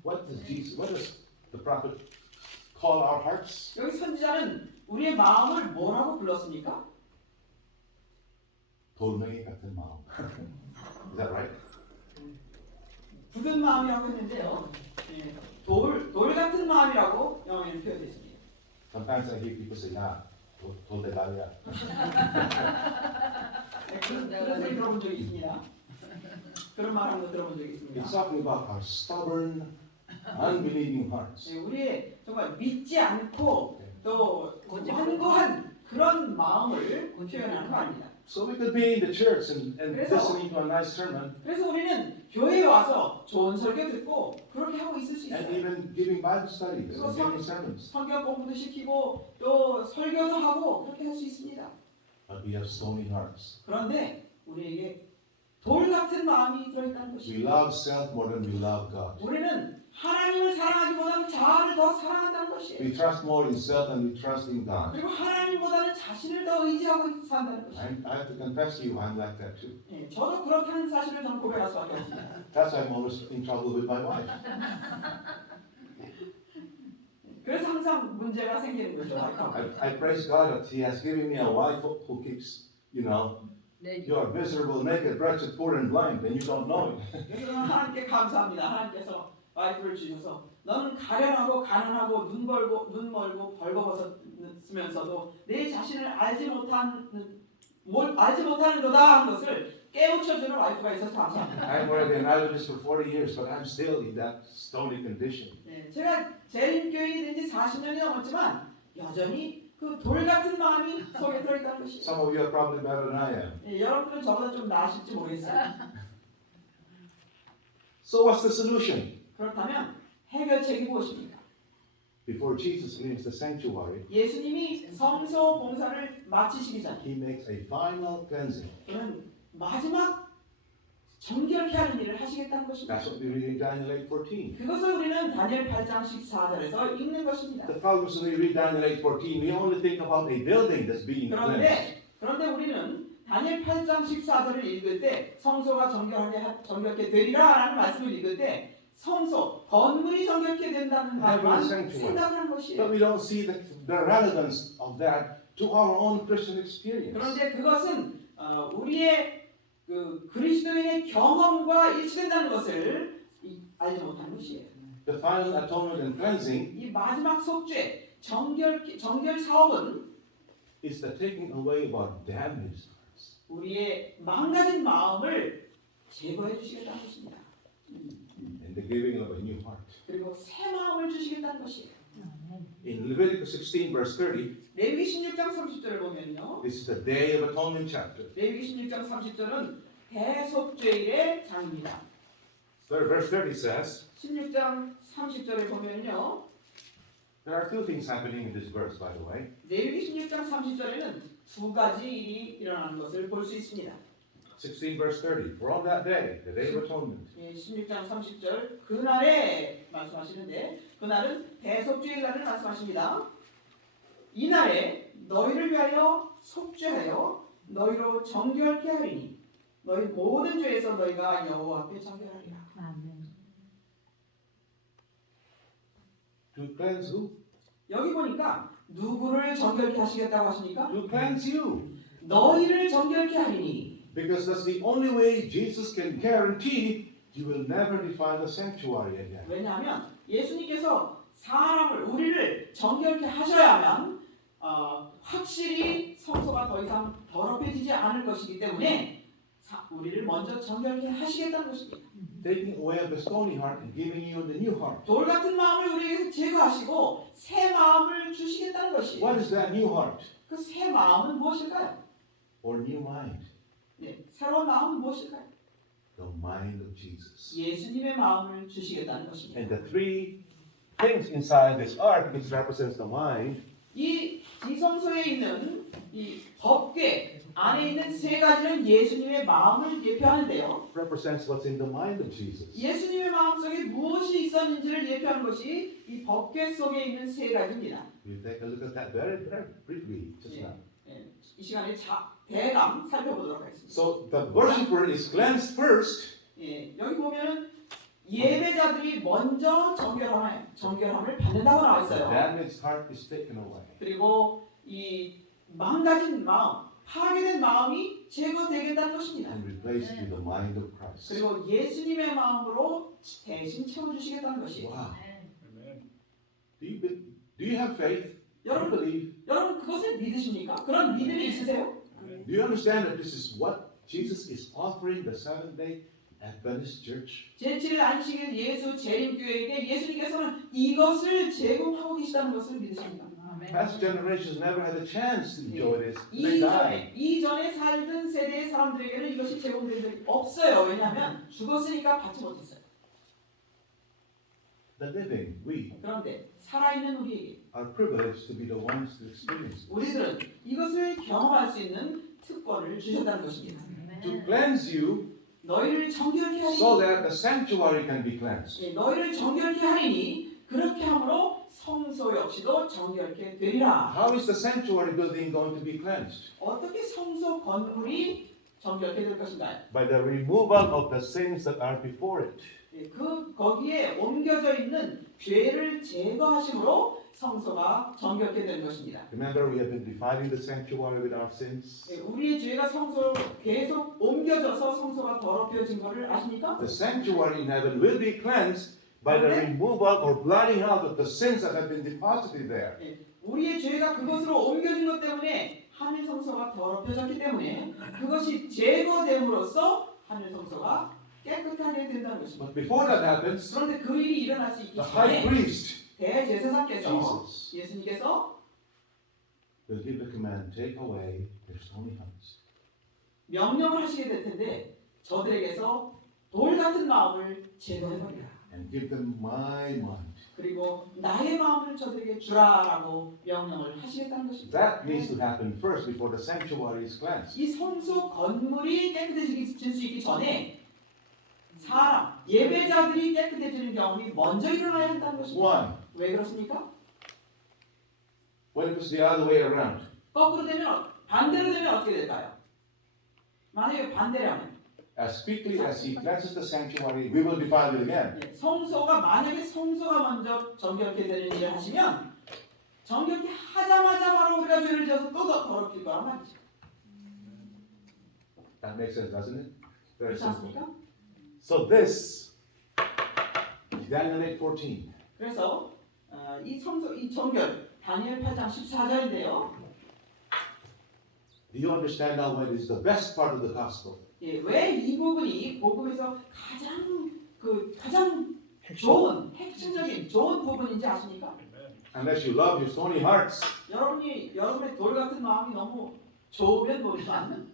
What does the prophet call our hearts? 여기 선지자는 우리의 마음을 뭐라고 불렀습니까? 돌멩이 같은 마음. Is that right? 굳은 마음이라고 했는데요. 돌 같은 마음이라고 영어에는 표현되어 있습니다. Sometimes I hear people say, 돌대가리야. 그런 소리 들어본 적이 있습니다. 그런 말 하는 거 들어본 적이 있습니다. It's talking about our stubborn, unbelieving hearts. 우리의 정말 믿지 않고 또 완고한 그런 마음을 표현하는 말입니다. So we could be in the church and listening to a nice sermon 그래서 우리는 교회에 와서 좋은 설교 듣고 그렇게 하고 있을 수 and 있어요. even giving Bible studies and giving sermons. 성경 공부도 시키고 또 설교도 하고 그렇게 할 수 있습니다. But we have stony hearts. 그런데 우리에게 돌 같은 마음이 들어있다는 We 것입니다. love self more than we love God. 우리는 하나님을 사랑하기보다는 자아를 더 사랑한다는 것이에요. We trust more in self than we trust in God. 그리고 하나님보다는 자신을 더 의지하고 산다는 것이에요. I have to confess to you, I'm like that too. 저도 그렇다는 사실을 저는 고백할 수밖에 없습니다. That's why I'm always in trouble with my wife. 그래서 항상 문제가 생기는 거죠. I praise God that He has given me a wife who keeps, You are miserable, naked, wretched, poor, and blind, and you don't know it. 그래서 저는 하나님께 감사합니다. 하나님께서 와이프를 주셔서 너는 가련하고 가난하고 눈 멀고 벌거벗었으면서도 내 자신을 알지 못하는도다 하는 것을 깨우쳐주는 와이프가 있어서 감사합니다. I'm already an Adventist for 40 years, but I'm still in that stony condition. 네, 제가 재림교인이 된 지 40년이 넘었지만 여전히 그 돌 같은 마음이 속에 들어있다는 것이에요. Some of you are probably better than I am. 네, 여러분들은 저보다 좀 나으실지 모르겠어요. So what's the solution? 그렇다면 해결책이 무엇입니까? Before Jesus leaves the sanctuary, 예수님이 성소 공사를 마치시기 전에 he makes a final cleansing. 그는 마지막 정결케 하는 일을 하시겠다는 것입니다. That's what we read in Daniel 8:14. 그것을 우리는 다니엘 8장 14절에서 읽는 것입니다. The problem is when we read Daniel 8:14, we only think about a building that's being cleansed. 그런데 우리는 다니엘 8장 14절을 읽을 때 성소가 정결케 되리라 라는 말씀을 읽을 때 성소, 건물이 정결케 된다는 말만 생각하는 But 것이에요. we don't see the relevance of that to our own Christian experience. 그런데 그것은 우리의 그 그리스도인의 경험과 일치된다는 것을 알지 못하는 것이에요. The final atonement and cleansing 이 마지막 속죄, 정결 사업은 is the taking away of our damaged hearts. 우리의 망가진 마음을 제거해 주시겠다는 것입니다. And the giving of a new heart. 그리고 새 마음을 주시겠다는 것이에요. In Leviticus 16 verse 30, 레위기 16장 30절을 보면요. this is the Day of Atonement chapter. 레위기 16장 30절은 대속죄일의 장입니다. Verse 30 says, 16장 30절에 보면요. there are two things happening in this verse, by the way. 레위기 16장 30절에는 두 가지 일이 일어나는 것을 볼 수 있습니다. 16 verse 30, for on that day, the Day of Atonement, 16장 30절 그날에 말씀하시는데 그날은 대속죄일 날을 말씀하십니다. 이날에 너희를 위하여 속죄하여 너희로 정결케 하리니 너희 모든 죄에서 너희가 여호와 앞에 정결하리라. 아멘. to cleanse who? 여기 보니까 누구를 정결케 하시겠다고 하십니까? To cleanse you. 너희를 정결케 하리니. Because that's the only way Jesus can guarantee you will never defile the sanctuary again. 왜냐하면 예수님께서 우리를 정결케 하셔야만 확실히 성소가 더 이상 더럽혀지지 않을 것이기 때문에 우리를 먼저 정결케 하시겠다는 것입니다. Taking away of the stony heart and giving you the new heart. 돌 같은 마음을 우리에게서 제거하시고 새 마음을 주시겠다는 것이에요. What is that new heart? 그 새 마음은 무엇일까요? Or new mind? 네, 새로운 마음은 무엇일까요? The mind of Jesus. 예수님의 마음을 주시겠다는 것입니다. And the three things inside this ark, which represents the mind, 이 성소에 있는 이 법궤 안에 있는 세 가지는 예수님의 마음을 예표하는데요. represents what's in the mind of Jesus. 예수님의 마음속에 무엇이 있었는지를 예표하는 것이 이 법궤 속에 있는 세 가지입니다. We'll take a look at that very briefly just now. 이 시간에 대강 살펴보도록 하겠습니다. So the worshiper is cleansed first, 여기 보면은 예배자들이 먼저 정결함을 받는다고 나와 the 있어요. damaged heart is taken away. 그리고 이 망가진 마음, 파괴된 마음이 제거되겠다는 것입니다. And replaced with the mind of Christ. 그리고 예수님의 마음으로 대신 채워주시겠다는 것이에요. Wow. Do you have faith? Do you believe? 여러분 그것을 믿으십니까? 그런 믿음이 있으세요? Do you understand that this is what Jesus is offering the Seventh-day Adventist Church? 제7일 안식일 예수 재림교회에게 예수님께서는 이것을 제공하고 계시다는 것을 믿으십니까? Past generations never had a chance to enjoy this. They died. 이전에 살던 세대의 사람들에게는 이것이 제공된 적이 없어요. 왜냐하면 죽었으니까 받지 못했어요. The living, we, 그런데 살아있는 우리에게 are privileged to be the ones to experience it. 우리들은 이것을 경험할 수 있는 특권을 주셨다는 것입니다. To cleanse you 너희를 정결케 so 하리니 that the sanctuary can be cleansed. 너희를 정결케 하리니 그렇게 함으로 성소 역시도 정결케 되리라. How is the sanctuary building going to be cleansed? 어떻게 성소 건물이 정결케 될 것인가요? By the removal of the sins that are before it. 거기에 옮겨져 있는 죄를 제거하심으로 성소가 정결케 되는 것입니다. Remember, we have been defiling the sanctuary with our sins. 예, 우리의 죄가 성소로 계속 옮겨져서 성소가 더럽혀진 것을 아십니까? The sanctuary in heaven will be cleansed by the removal or blotting out of the sins that have been deposited there. 예, 우리의 죄가 그것으로 옮겨진 것 때문에 하늘 성소가 더럽혀졌기 때문에 그것이 제거됨으로써 하늘 성소가 깨끗하게 된다는 것입니다. But before that happens, 그런데 그 일이 일어날 수 있기 the high 전에 priest, 대제사장께서 Jesus, 예수님께서 will give the command, take away their stony hearts. 명령을 하시게 될 텐데 저들에게서 돌 같은 마음을 제거해버리라. And give them my mind. 그리고 나의 마음을 저들에게 주라라고 명령을 하시겠다는 것입니다. That needs to happen first before the sanctuary is cleansed. 이 성소 건물이 깨끗해질 수 있기 전에 사람, 예배자들이 깨끗해지는 경험이 먼저 일어나야 한다는 것입니다. One, 왜 그렇습니까? what if it's the other way around? 거꾸로 되면 반대로 되면 어떻게 될까요? 만약에 반대라면 As quickly as he cleanses the sanctuary, we will defile it again. 만약에 성소가 먼저 정결케 되는 일을 하시면 정결케 하자마자 바로 우리가 죄를 지어서 또 더럽힐 거란 말이죠. That makes sense, doesn't it? Very 그렇지 simple. 않습니까? So this, Daniel 8:14. 그래서 이 성소, 이 정결 다니엘 8장 14절인데요. Do you understand now why this is the best part of the gospel? 예, 왜 이 부분이 복음에서 가장 핵심. 좋은 핵심적인 좋은 부분인지 아십니까? Unless you love your stony hearts, 여러분의 돌 같은 마음이 너무 좋으면 모르지만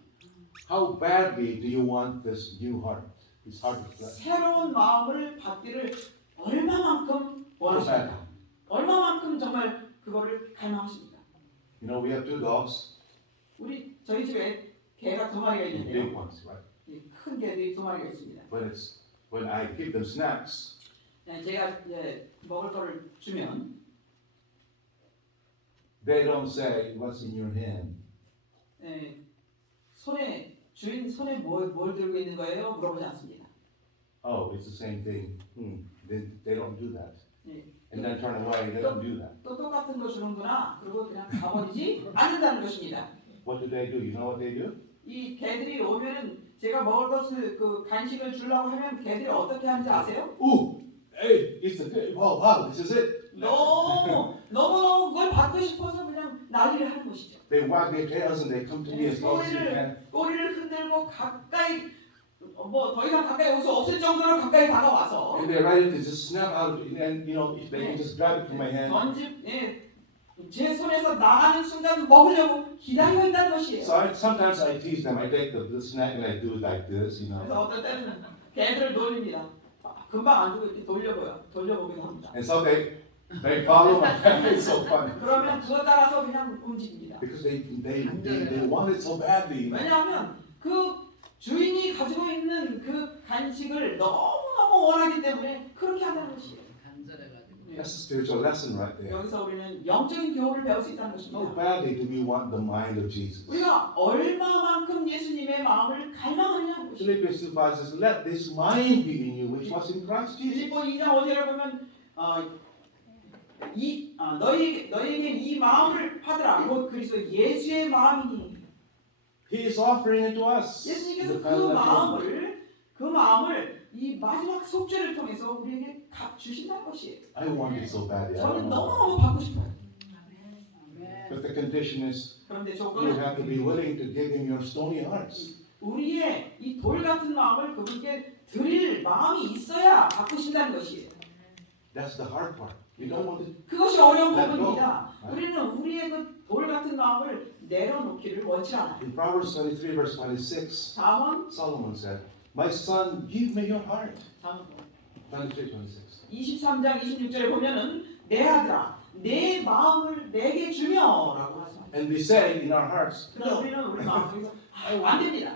how badly do you want this new heart? This heart of flesh. 새로운 마음을 받기를 얼마만큼 원하십니까? 얼마만큼 정말 그거를 갈망하십니까? You know, we have 2 dogs, 저희 집에 개가 2마리가 big 있는데요. ones, right? 이 큰 개들이 2마리가 있습니다. When I give them snacks, 제가 먹을 거를 주면 they don't say, "What's in your hand?" 주인 손에 뭘 들고 있는 거예요? 물어보지 않습니다. Oh, it's the same thing. They don't do that. 예. And then turn away. They don't do that. 또 똑같은 거 주는구나. 그리고 그냥 가버리지 않는다는 것입니다. What do? You know what they do? 이 개들이 오면은 제가 먹을 것을 간식을 주려고 하면 개들이 어떻게 하는지 아세요? Ooh, hey, it's the wow, this is it. 너무 그걸 받고 싶어서 그냥 난리를 하는 것이죠. They wag their tails and they come to me as close as they can. 꼬리를 흔들고 가까이 더 이상 가까이 올 수 없을 정도로 가까이 다가와서 And they're ready to just snap out of it, and they can just grab it from my hand. 제 손에서 나가는 순간 먹으려고 기다리고 있다는 것이에요. So sometimes I tease them. I take the snack and I do it like this, 그래서 어떨 때는 개들을 놀립니다. 금방 안 주고 이렇게 돌려보기도 합니다. And so they follow my hand. It's so funny 그러면 그거 따라서 그냥 움직입니다. because they want it so badly. 왜냐하면 그 주인이 가지고 있는 그 간식을 너무너무 원하기 때문에 그렇게 한다는 것이에요. That's a spiritual lesson right there. 여기서 우리는 영적인 교훈을 배울 수 있다는 How 것입니다. badly do we want the mind of Jesus? 우리가 얼마만큼 예수님의 마음을 갈망하느냐는 것입니다. Philippians 2:5 says, "Let this mind be in you, which was in Christ Jesus." 빌립보 2장 5절에 보면 너희에게 이 마음을 하더라. 곧 그리스도 예수의 마음이니. He is offering it to us. 예수님께서 그 마음을 이 마지막 속죄를 통해서 우리에게 주신다는 것이에요. I want it so badly. I 저는 don't know. 너무너무 받고 싶어요. But the condition is 그런데 you 조건은 have to be willing to give him your stony hearts. 우리의 이 돌 같은 마음을 그분께 드릴 마음이 있어야 바꾸신다는 것이에요. That's the hard part. We don't want to. 그것이 어려운 Let go. 부분입니다. 우리는 우리의 그 돌 같은 마음을 내려놓기를 원치 않아요. In Proverbs 23 verse 26, 잠언 Solomon said, "My son, give me your heart." 잠언 23:26. 23장 26절에 보면은 내 아들아 내 마음을 내게 주며라고 하십니다. And we say in our hearts, 그러나 우리는 우리 마음속에서 안 됩니다.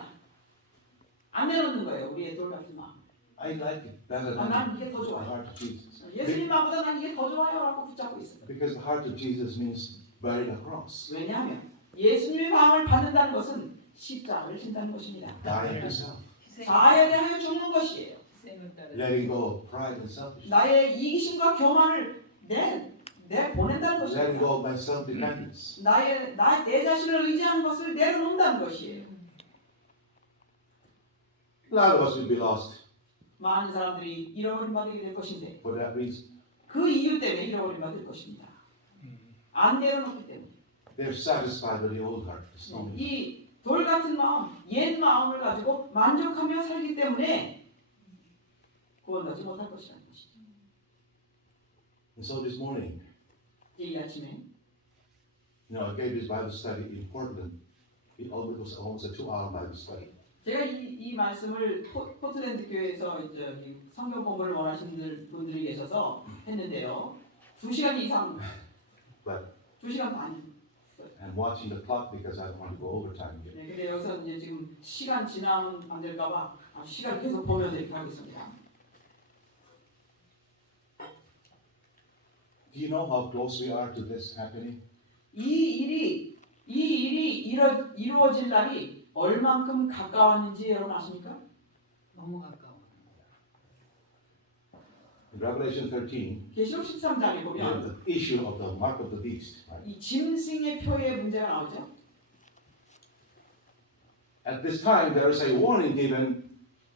안 내놓는 거예요. 우리의 돌 같은 마음. I like it better 난 than 이게 더 the 좋아요. heart of Jesus. 예수님 마음보다 난 이게 더 좋아요라고 붙잡고 있어요. Because the heart of Jesus means buried a cross, 왜냐하면 예수님의 마음을 받는다는 것은 십자가를 진다는 것입니다. dying to self, 자아에 대하여 죽는 것이에요. letting go of pride and selfishness. 나의 이기심과 교만을 내가 보낸다는 letting 것입니다. go of my self-dependence. 내 자신을 의지하는 것을 내려놓는다는 것이에요. A lot of us will be lost 많은 사람들이 잃어버린 바 되게 될 것인데 for that reason. 그 이유 때문에 잃어버린 바 될 것입니다. 안 내려놓기 때문에. They're satisfied with the old heart. the stony. 이 돌 같은 마음, 옛 마음을 가지고 만족하며 살기 때문에 구원받지 못할 것이라는 것이죠. And so this morning, 이 아침에 I gave this Bible study important. It was almost a 2-hour Bible study. 제가 이 말씀을 포틀랜드 교회에서 이제 성경 공부를 원하시는 분들이 계셔서 했는데요. 2시간 이상, But 2시간 반. I'm watching the clock because I don't want to go overtime here. 네, 근데 여기서 이제 지금 시간 지나면 안 될까봐 시간 계속 보면서 이렇게 하고 있습니다. Do you know how close we are to this happening? 이 일이 이루어질 날이 얼만큼 가까웠는지 여러분 아십니까? 너무 가까워. In Revelation 13, 계시록 13장에 we 보면 have the issue of the mark of the beast. Right? 이 짐승의 표의 문제가 나오죠. At this time, there is a warning given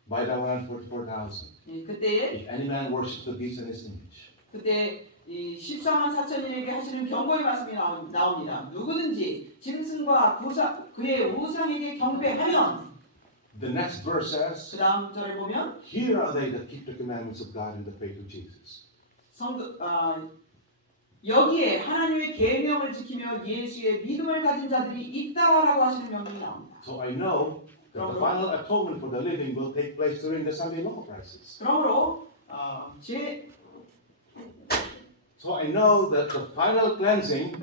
by the 144,000. 예, 그때에 If any man worships the beast in his image, 그때 이 14만 4천인에게 하시는 경고의 말씀이 나옵니다. 누구든지 짐승과 그의 우상에게 경배하면 the next verse says, 그 다음 절에 보면 here are they that keep the commandments of God in the faith of Jesus. 여기에 하나님의 계명을 지키며 예수의 믿음을 가진 자들이 있다라고 하시는 명령이 나옵니다. So I know that the final atonement for the living will take place during the Sunday law crisis. 그러므로 So I know that the final cleansing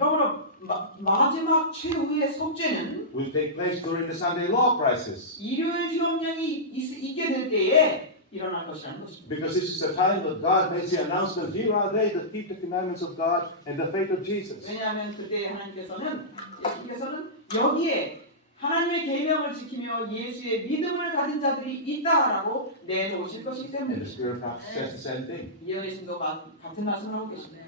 마지막 최후의 속죄는 will take place during the Sunday law crisis. 일요일 휴업령이 있게 될 때에 일어날 것이라는 것입니다. Because this is the time that God makes the announcement, here are they that keep the commandments of God and the faith of Jesus. 왜냐하면 그때 예수님께서는 여기에 하나님의 계명을 지키며 예수의 믿음을 가진 자들이 있다라고 내놓으실 것이기 And the 때문에 Spirit prophet says the same thing. 예언의신도 같은 말씀을 하고 계십니다.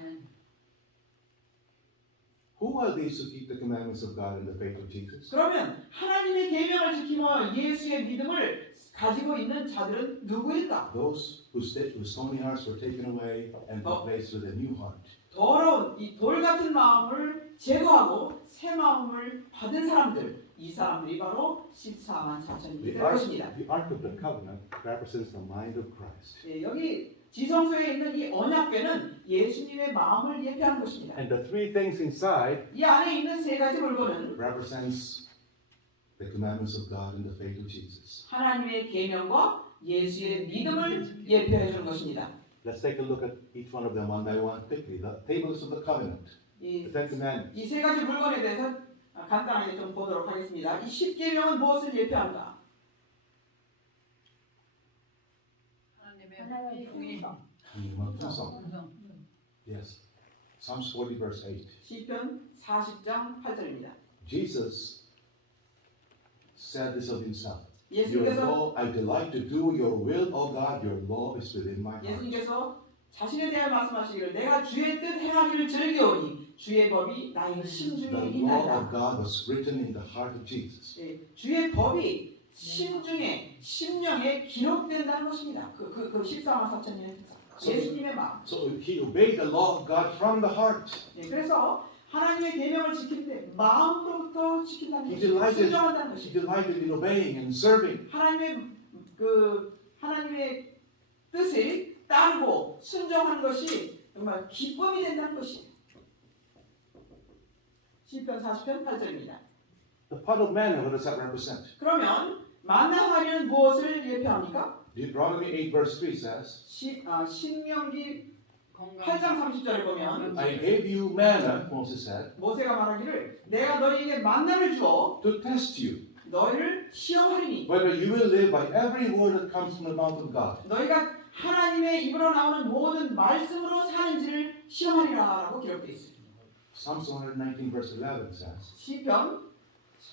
Who are these who keep the commandments of God and the faith of Jesus? 그러면 하나님의 계명을 지키며 예수의 믿음을 가지고 있는 자들은 누구일까? Those whose stony hearts were taken away and replaced with a new heart. 더러운 이 돌 같은 마음을 제거하고 새 마음을 받은 사람들, 이 사람들이 바로 14만 4천이 될 것입니다. The Ark of the Covenant represents the mind of Christ. 네, 여기 지성소에 있는 이 언약궤는 예수님의 마음을 예표하는 것입니다. And the three things inside 이 안에 있는 세 가지 물건은 represents the commandments of God and the faith of Jesus. 하나님의 계명과 예수의 믿음을 예표해 주는 것입니다. Let's take a look at each one of them one by one quickly. The tables of the covenant, the Ten Commandments. 이 세 가지 물건에 대해서 간단하게 좀 보도록 하겠습니다. 이 십계명은 무엇을 예표한가? 하나님의 풍성. Yes. Psalms 40 verse 8. 시편 40장 8절입니다. Jesus said this of himself. Your 예수님께서 law, I delight to do your will, O God, your law is within my heart. 예수님께서 자신에 대해 말씀하시기를 내가 주의 뜻 행하기를 즐겨오니 주의 법이 나의 The 심중에 law of 있나이다. God was written in the heart of Jesus. 예, 주의 법이 심중에 심령에 기록된다는 것입니다. 그 14만 4천년의 특성. 예수님의 마음. So he obeyed the law of God from the heart. 예, 그래서 하나님의 계명을 지키는데 마음으로부터 지킨다는 He 것이죠. delighted, 순종한다는 he 것이죠. delighted in obeying and serving. 하나님의 뜻을 따르고 순종하는 것이 정말 기쁨이 된다는 것이. 시편 40편 8절입니다. The pot of manna, what does that represent? 그러면 만나가리는 무엇을 예표합니까? Deuteronomy 8 verse 3 says, 신명기 건강. 8장 30절에 보면 I gave you manna, Moses said, 모세가 말하기를 내가 너희에게 만나를 주어 to test you, 너희를 시험하리니 whether you will live by every word that comes from the mouth of God. 너희가 하나님의 입으로 나오는 모든 말씀으로 사는지를 시험하리라라고 기록되어 있습니다. Psalms 119 verse 11 says, 시편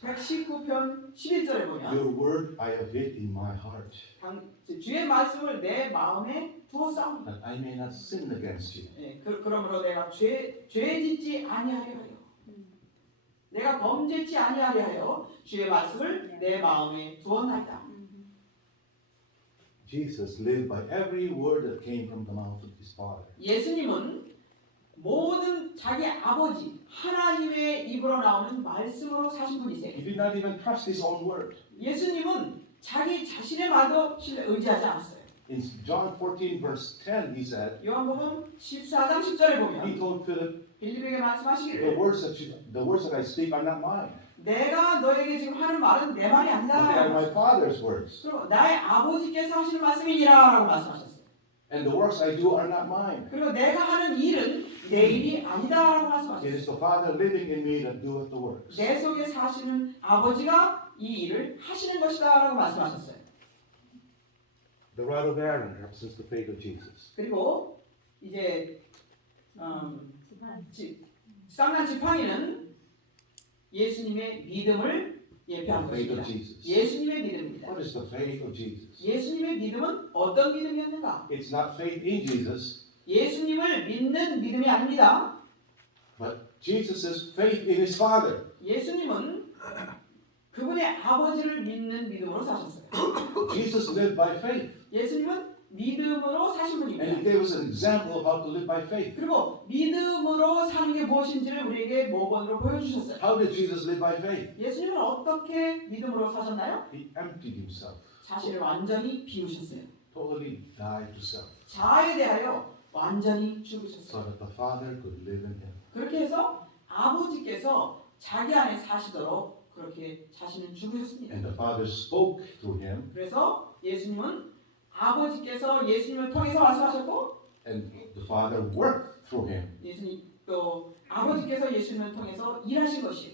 119편 11절에 보면 Your word I have hid in my heart, 주의 말씀을 내 마음에 두었사옵니다. that I may not sin against you. 예, 그러므로 내가 죄 짓지 아니하려 하여 내가 범죄치 아니하려 하여 주의 말씀을 내 마음에 두었나이다. Jesus lived by every word that came from the mouth of his Father. 예수님은 모든 자기 아버지 하나님의 입으로 나오는 말씀으로 사신 분이세요. He did not even trust his own word. 예수님은 자기 자신의 말도 의지하지 않았어요. In John 14 verse 10 he said, 요한복음 14장 10절에 he 보면 told Philip, 빌립에게 the 말씀하시기를 words that I speak are not mine, 내가 너에게 지금 하는 말은 내 말이 but they are my 아니다. Father's words. 그리고 나의 아버지께서 하시는 말씀이니라라고 말씀하셨어요. And the works I do are not mine. 그리고 내가 하는 일은 내 일이 아니다라고 It 말씀하셨어요. is the Father living in me that doeth the works. 내 속에 사시는 아버지가 이 일을 하시는 것이다라고 말씀하셨어요. The rod of Aaron represents the faith of Jesus. 그리고 이제 쌍난 지팡이는 예수님의 믿음을 예표한 The faith 것입니다. of Jesus. 예수님의 믿음입니다. What is the faith of Jesus? 예수님의 믿음은 어떤 믿음이었는가? It's not faith in Jesus, 예수님을 믿는 믿음이 아닙니다. but Jesus' faith in his Father. 예수님은 그분의 아버지를 믿는 믿음으로 사셨어요. Jesus lived by faith. 예수님은 믿음으로 사신 And he 분입니다. gave us an example of how to live by faith. 그리고 믿음으로 사는 게 무엇인지를 우리에게 모범으로 보여주셨어요. How did Jesus live by faith? 예수님은 어떻게 믿음으로 사셨나요? He emptied himself, 자신을 완전히 비우셨어요. totally died to self, 자아에 대하여 완전히 죽으셨어요. so that the Father could live in him. 그렇게 해서 아버지께서 자기 안에 사시도록 그렇게 자신을 죽으셨습니다. And the Father spoke through him, 그래서 예수님은 아버지께서 예수님을 통해서 말씀하셨고 and the Father worked through him. 예수님 또 아버지께서 예수님을 통해서 일하신 것이에요.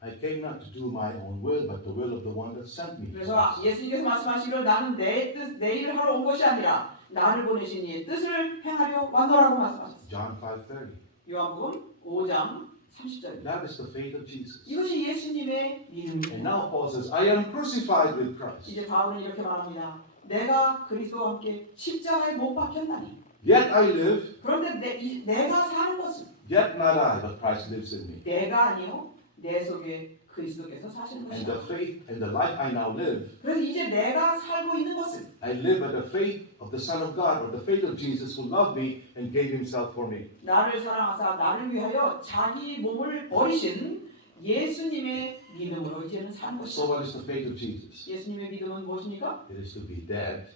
I came not to do my own will, but the will of the one that sent me. 그래서 예수님께서 말씀하시기를 나는 내 일을 하러 온 것이 아니라 나를 보내신 이의 뜻을 행하려 왔노라고 말씀하셨어요. John 5:30. 요한복음 5장 30절. That is the faith of Jesus. 이것이 예수님의 믿음입니다. And now Paul says, I am crucified with Christ. 이제 바울은 이렇게 말합니다. 내가 그리스도와 함께 십자가에 못 박혔나니. Yet I live, 그런데 내가 사는 것은 yet not I, but Christ lives in me. 내가 아니요 내 속에 그리스도께서 사시는 And 것이다. the faith and the life I now live, 그래서 이제 내가 살고 있는 것은 I live by the faith of the Son of God, or the faith of Jesus who loved me and gave himself for me. 나를 사랑하사 나를 위하여 자기 몸을 버리신 예수님의 믿음으로 이제는 사는 So 것이다. what is the faith of Jesus? 예수님의 믿음은 무엇입니까? It is to be dead.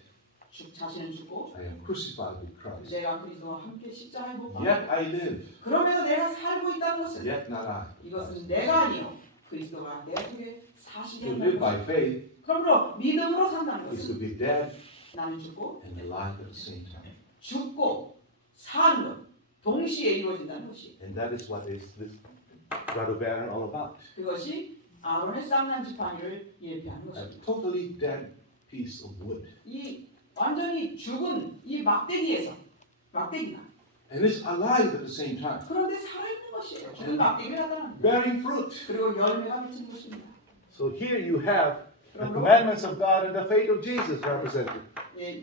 자신은 죽고 I am crucified with Christ. 내가 그리스도와 함께 십자가에 못 박혀. Yet I live, 그러면서 내가 살고 있다는 것은 yet not I. 이것은 내가 아니요 그리스도가 내 속에 사시게 To 한다는 live 것이다. by faith 그러므로 믿음으로 산다는 is to 것은 be dead 나는 죽고 and alive at the same time. 죽고 사는 것 동시에 이루어진다는 것이 And that is what is this rod of Aaron all about. 그것이 아론의 쌍난 지팡이를 예표하는 A 것입니다. totally dead piece of wood. 이 완전히 죽은 이 막대기가 And it's alive at the same time. 그런데 살아있는 것이에요. 죽은 막대기를 갖다는 Bearing fruit. 그리고 열매가 맺히는 것입니다. So here you have the 그러므로 commandments of God and the faith of Jesus represented. 예,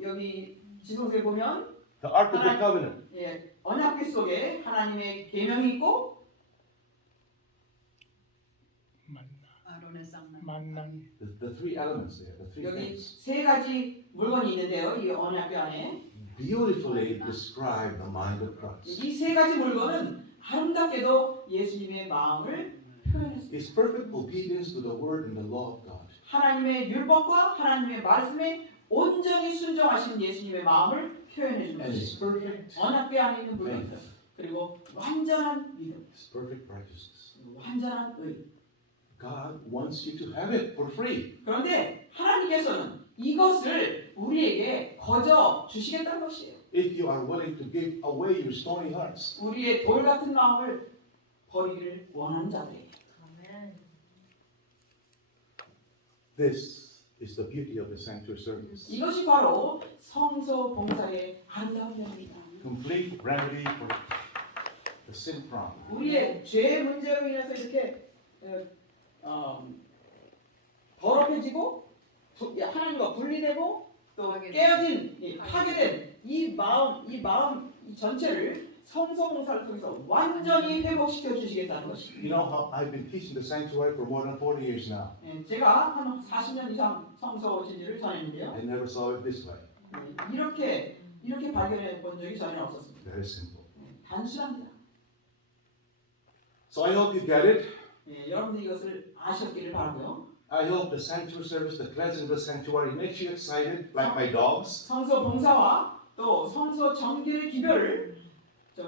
여기 지성서에 보면 The Ark of the Covenant. 예, 언약궤 속에 하나님의 계명이 있고 아론의 쌍난. 만난 The three elements there, the three 여기 things. 세 가지 물건이 있는데요. 이 언약궤 안에 Beautifully describe the mind of Christ. 이 세 가지 물건은 아름답게도 예수님의 마음을 표현했습니다. His perfect obedience to the word and the law of God. 하나님의 율법과 하나님의 말씀에 온전히 순종하신 예수님의 마음을 표현해 주는 And his 것이죠. perfect 언약궤 안에 있는 물건들 faith. 그리고 완전한 믿음, His perfect righteousness. 완전한 의. God wants you to have it for free. 그런데 하나님께서는 이것을 우리에게 거저 주시겠다는 것이에요. If you are willing to give away your stony hearts. 우리의 돌 같은 마음을 버리기를 원하는 자들에게. This is the beauty of the sanctuary service. 이것이 바로 성소 봉사의 아름다운 면입니다. Complete remedy for the sin problem. 우리의 죄 문제로 인해서 이렇게 더럽혀지고 하나님과 분리되고 또 파괴된. 깨어진 파괴된 이 마음 이 전체를 성소 봉사를 통해서 완전히 회복시켜 주시겠다는 것입니다. You know how I've been teaching the sanctuary for more than 40 years now. 제가 한 40년 이상 성소 진리를 전했는데요. I never saw it this way. 이렇게 발견해 본 적이 전혀 없었습니다. Very simple. 단순합니다. So I hope you get it. 여러분들 이것을 아셨기를 바라고요. I hope the sanctuary service, the cleansing of the sanctuary makes you excited like my dogs. 성소 봉사와 또 성소 정결의 기별을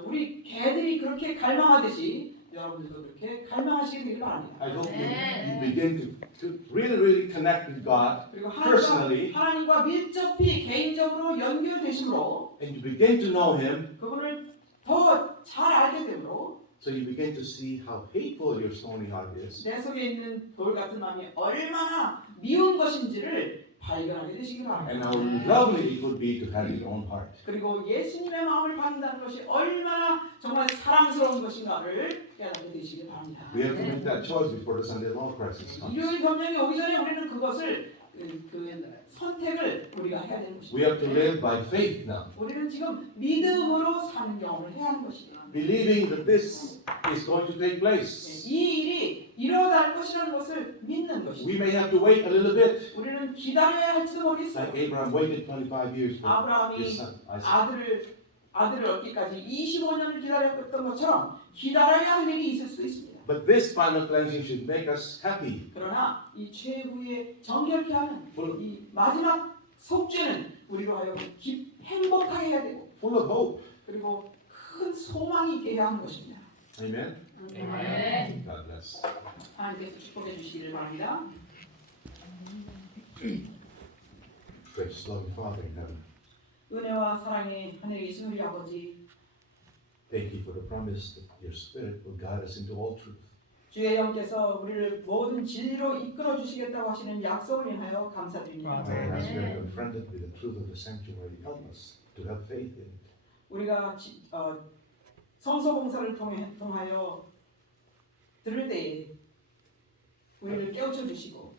우리 개들이 그렇게 갈망하듯이 여러분들도 그렇게 갈망하시게 되길 바랍니다. I hope you begin to really connect with God 그리고 personally 하나님과 밀접히 개인적으로 연결되심으로 and you begin to know Him 그분을 더 잘 알게 되므로 so you begin to see how hateful your stony heart is. 내 속에 있는 돌 같은 마음이 얼마나 미운 것인지를 발견하게 되시기 And 바랍니다. how lovely it would be to have your own heart. 그리고 예수님의 마음을 받는다는 것이 얼마나 정말 사랑스러운 것인가를 깨닫게 되시기 바랍니다. We have to make that choice before the Sunday law crisis comes. 일요일 변명이 오기 전에 우리는 그것을 그 선택을 우리가 해야 되는 것입니다. We have to live by faith now, 우리는 지금 믿음으로 사는 경험을 해야 하는 것입니다. believing that this is going to take place. 이 일이 일어날 것이라는 것을 믿는 We 것입니다. may have to wait a little bit, 우리는 기다려야 할지도 모르겠어요. like Abraham waited 25 years for 아브라함이 his son Isaac. 아들을 얻기까지 25년을 기다렸던 것처럼 기다려야 할 일이 있을 수도 있습니다. But this final cleansing should make us happy. 그러나 이 최후의 정결케 하는 이 마지막 속죄는 우리로 하여금 행복하게 해야 되고 Full of hope. 그리고 큰 소망이 있게 해야 하는 것입니다. Amen. Amen. God bless. 하나님께서 축복해 주시기를 바랍니다. Gracious loving Father in heaven, 은혜와 사랑의 하늘에 계신 우리 아버지, thank you for the promise that your Spirit will guide us into all truth. 주의 영께서 우리를 모든 진리로 이끌어 주시겠다고 하시는 약속을 인하여 감사드립니다. And as we are confronted with the truth of the sanctuary, help us to have faith in it. 우리가 성소 봉사를 통하여 들을 때에 우리를 깨우쳐 주시고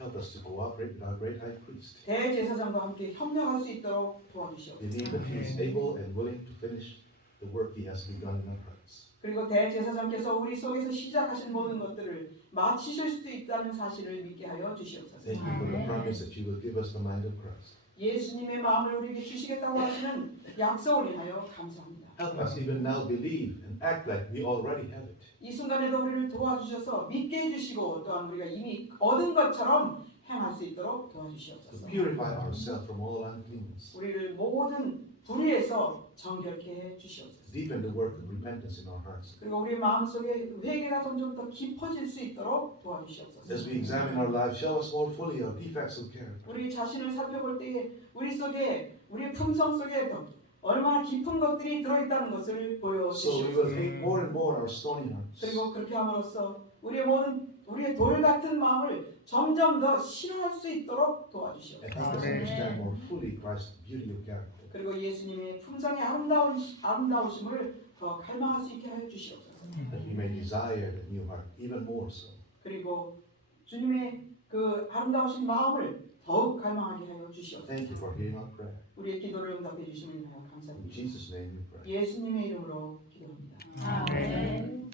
Help us to cooperate with our great high priest. 대제사장과 함께 협력할 수 있도록 도와주시옵소서. Believe that he is able and willing to finish the work he has begun in our hearts. 그리고 대제사장께서 우리 속에서 시작하신 모든 것들을 마치실 수도 있다는 사실을 믿게 하여 주시옵소서. Thank you for the promise that you will give us the mind of Christ. 예수님의 마음을 우리에게 주시겠다고 하시는 약속을 인하여 감사합니다. Help us even now believe and act like we already have it. 이 순간에도 우리를 도와주셔서 믿게 해주시고 또한 우리가 이미 얻은 것처럼 행할 수 있도록 To 도와주시옵소서. purify ourselves from all uncleanness. 우리를 모든 불의에서 정결케 해 주시옵소서. Deepen the work of repentance in our hearts. 그리고 우리 마음속에 회개가 점점 더 깊어질 수 있도록 도와주시옵소서. As we examine our lives, show us more fully our defects of character. 우리 자신을 살펴볼 때에 우리 속에 우리의 품성 속에 더 얼마나 깊은 것들이 들어있다는 것을 So we will 보여주시옵소서. hate more and more our stony hearts. 그리고 그렇게 함으로써 우리의 돌 같은 마음을 점점 더 싫어할 수 있도록 도와주시옵소서. And help us understand more fully Christ's beauty of character. 그리고 예수님의 품성의 아름다우심을 더 갈망할 수 있게 하여 주시옵소서. That we may desire the new heart even more so. 그리고 주님의 그 아름다우신 마음을 더욱 갈망하게 하여 주시옵소서. Thank you for hearing our prayer. 우리의 기도를 응답해 주심을 인하여 In 감사드립니다. Jesus' name we pray. 예수님의 이름으로 기도합니다. Amen.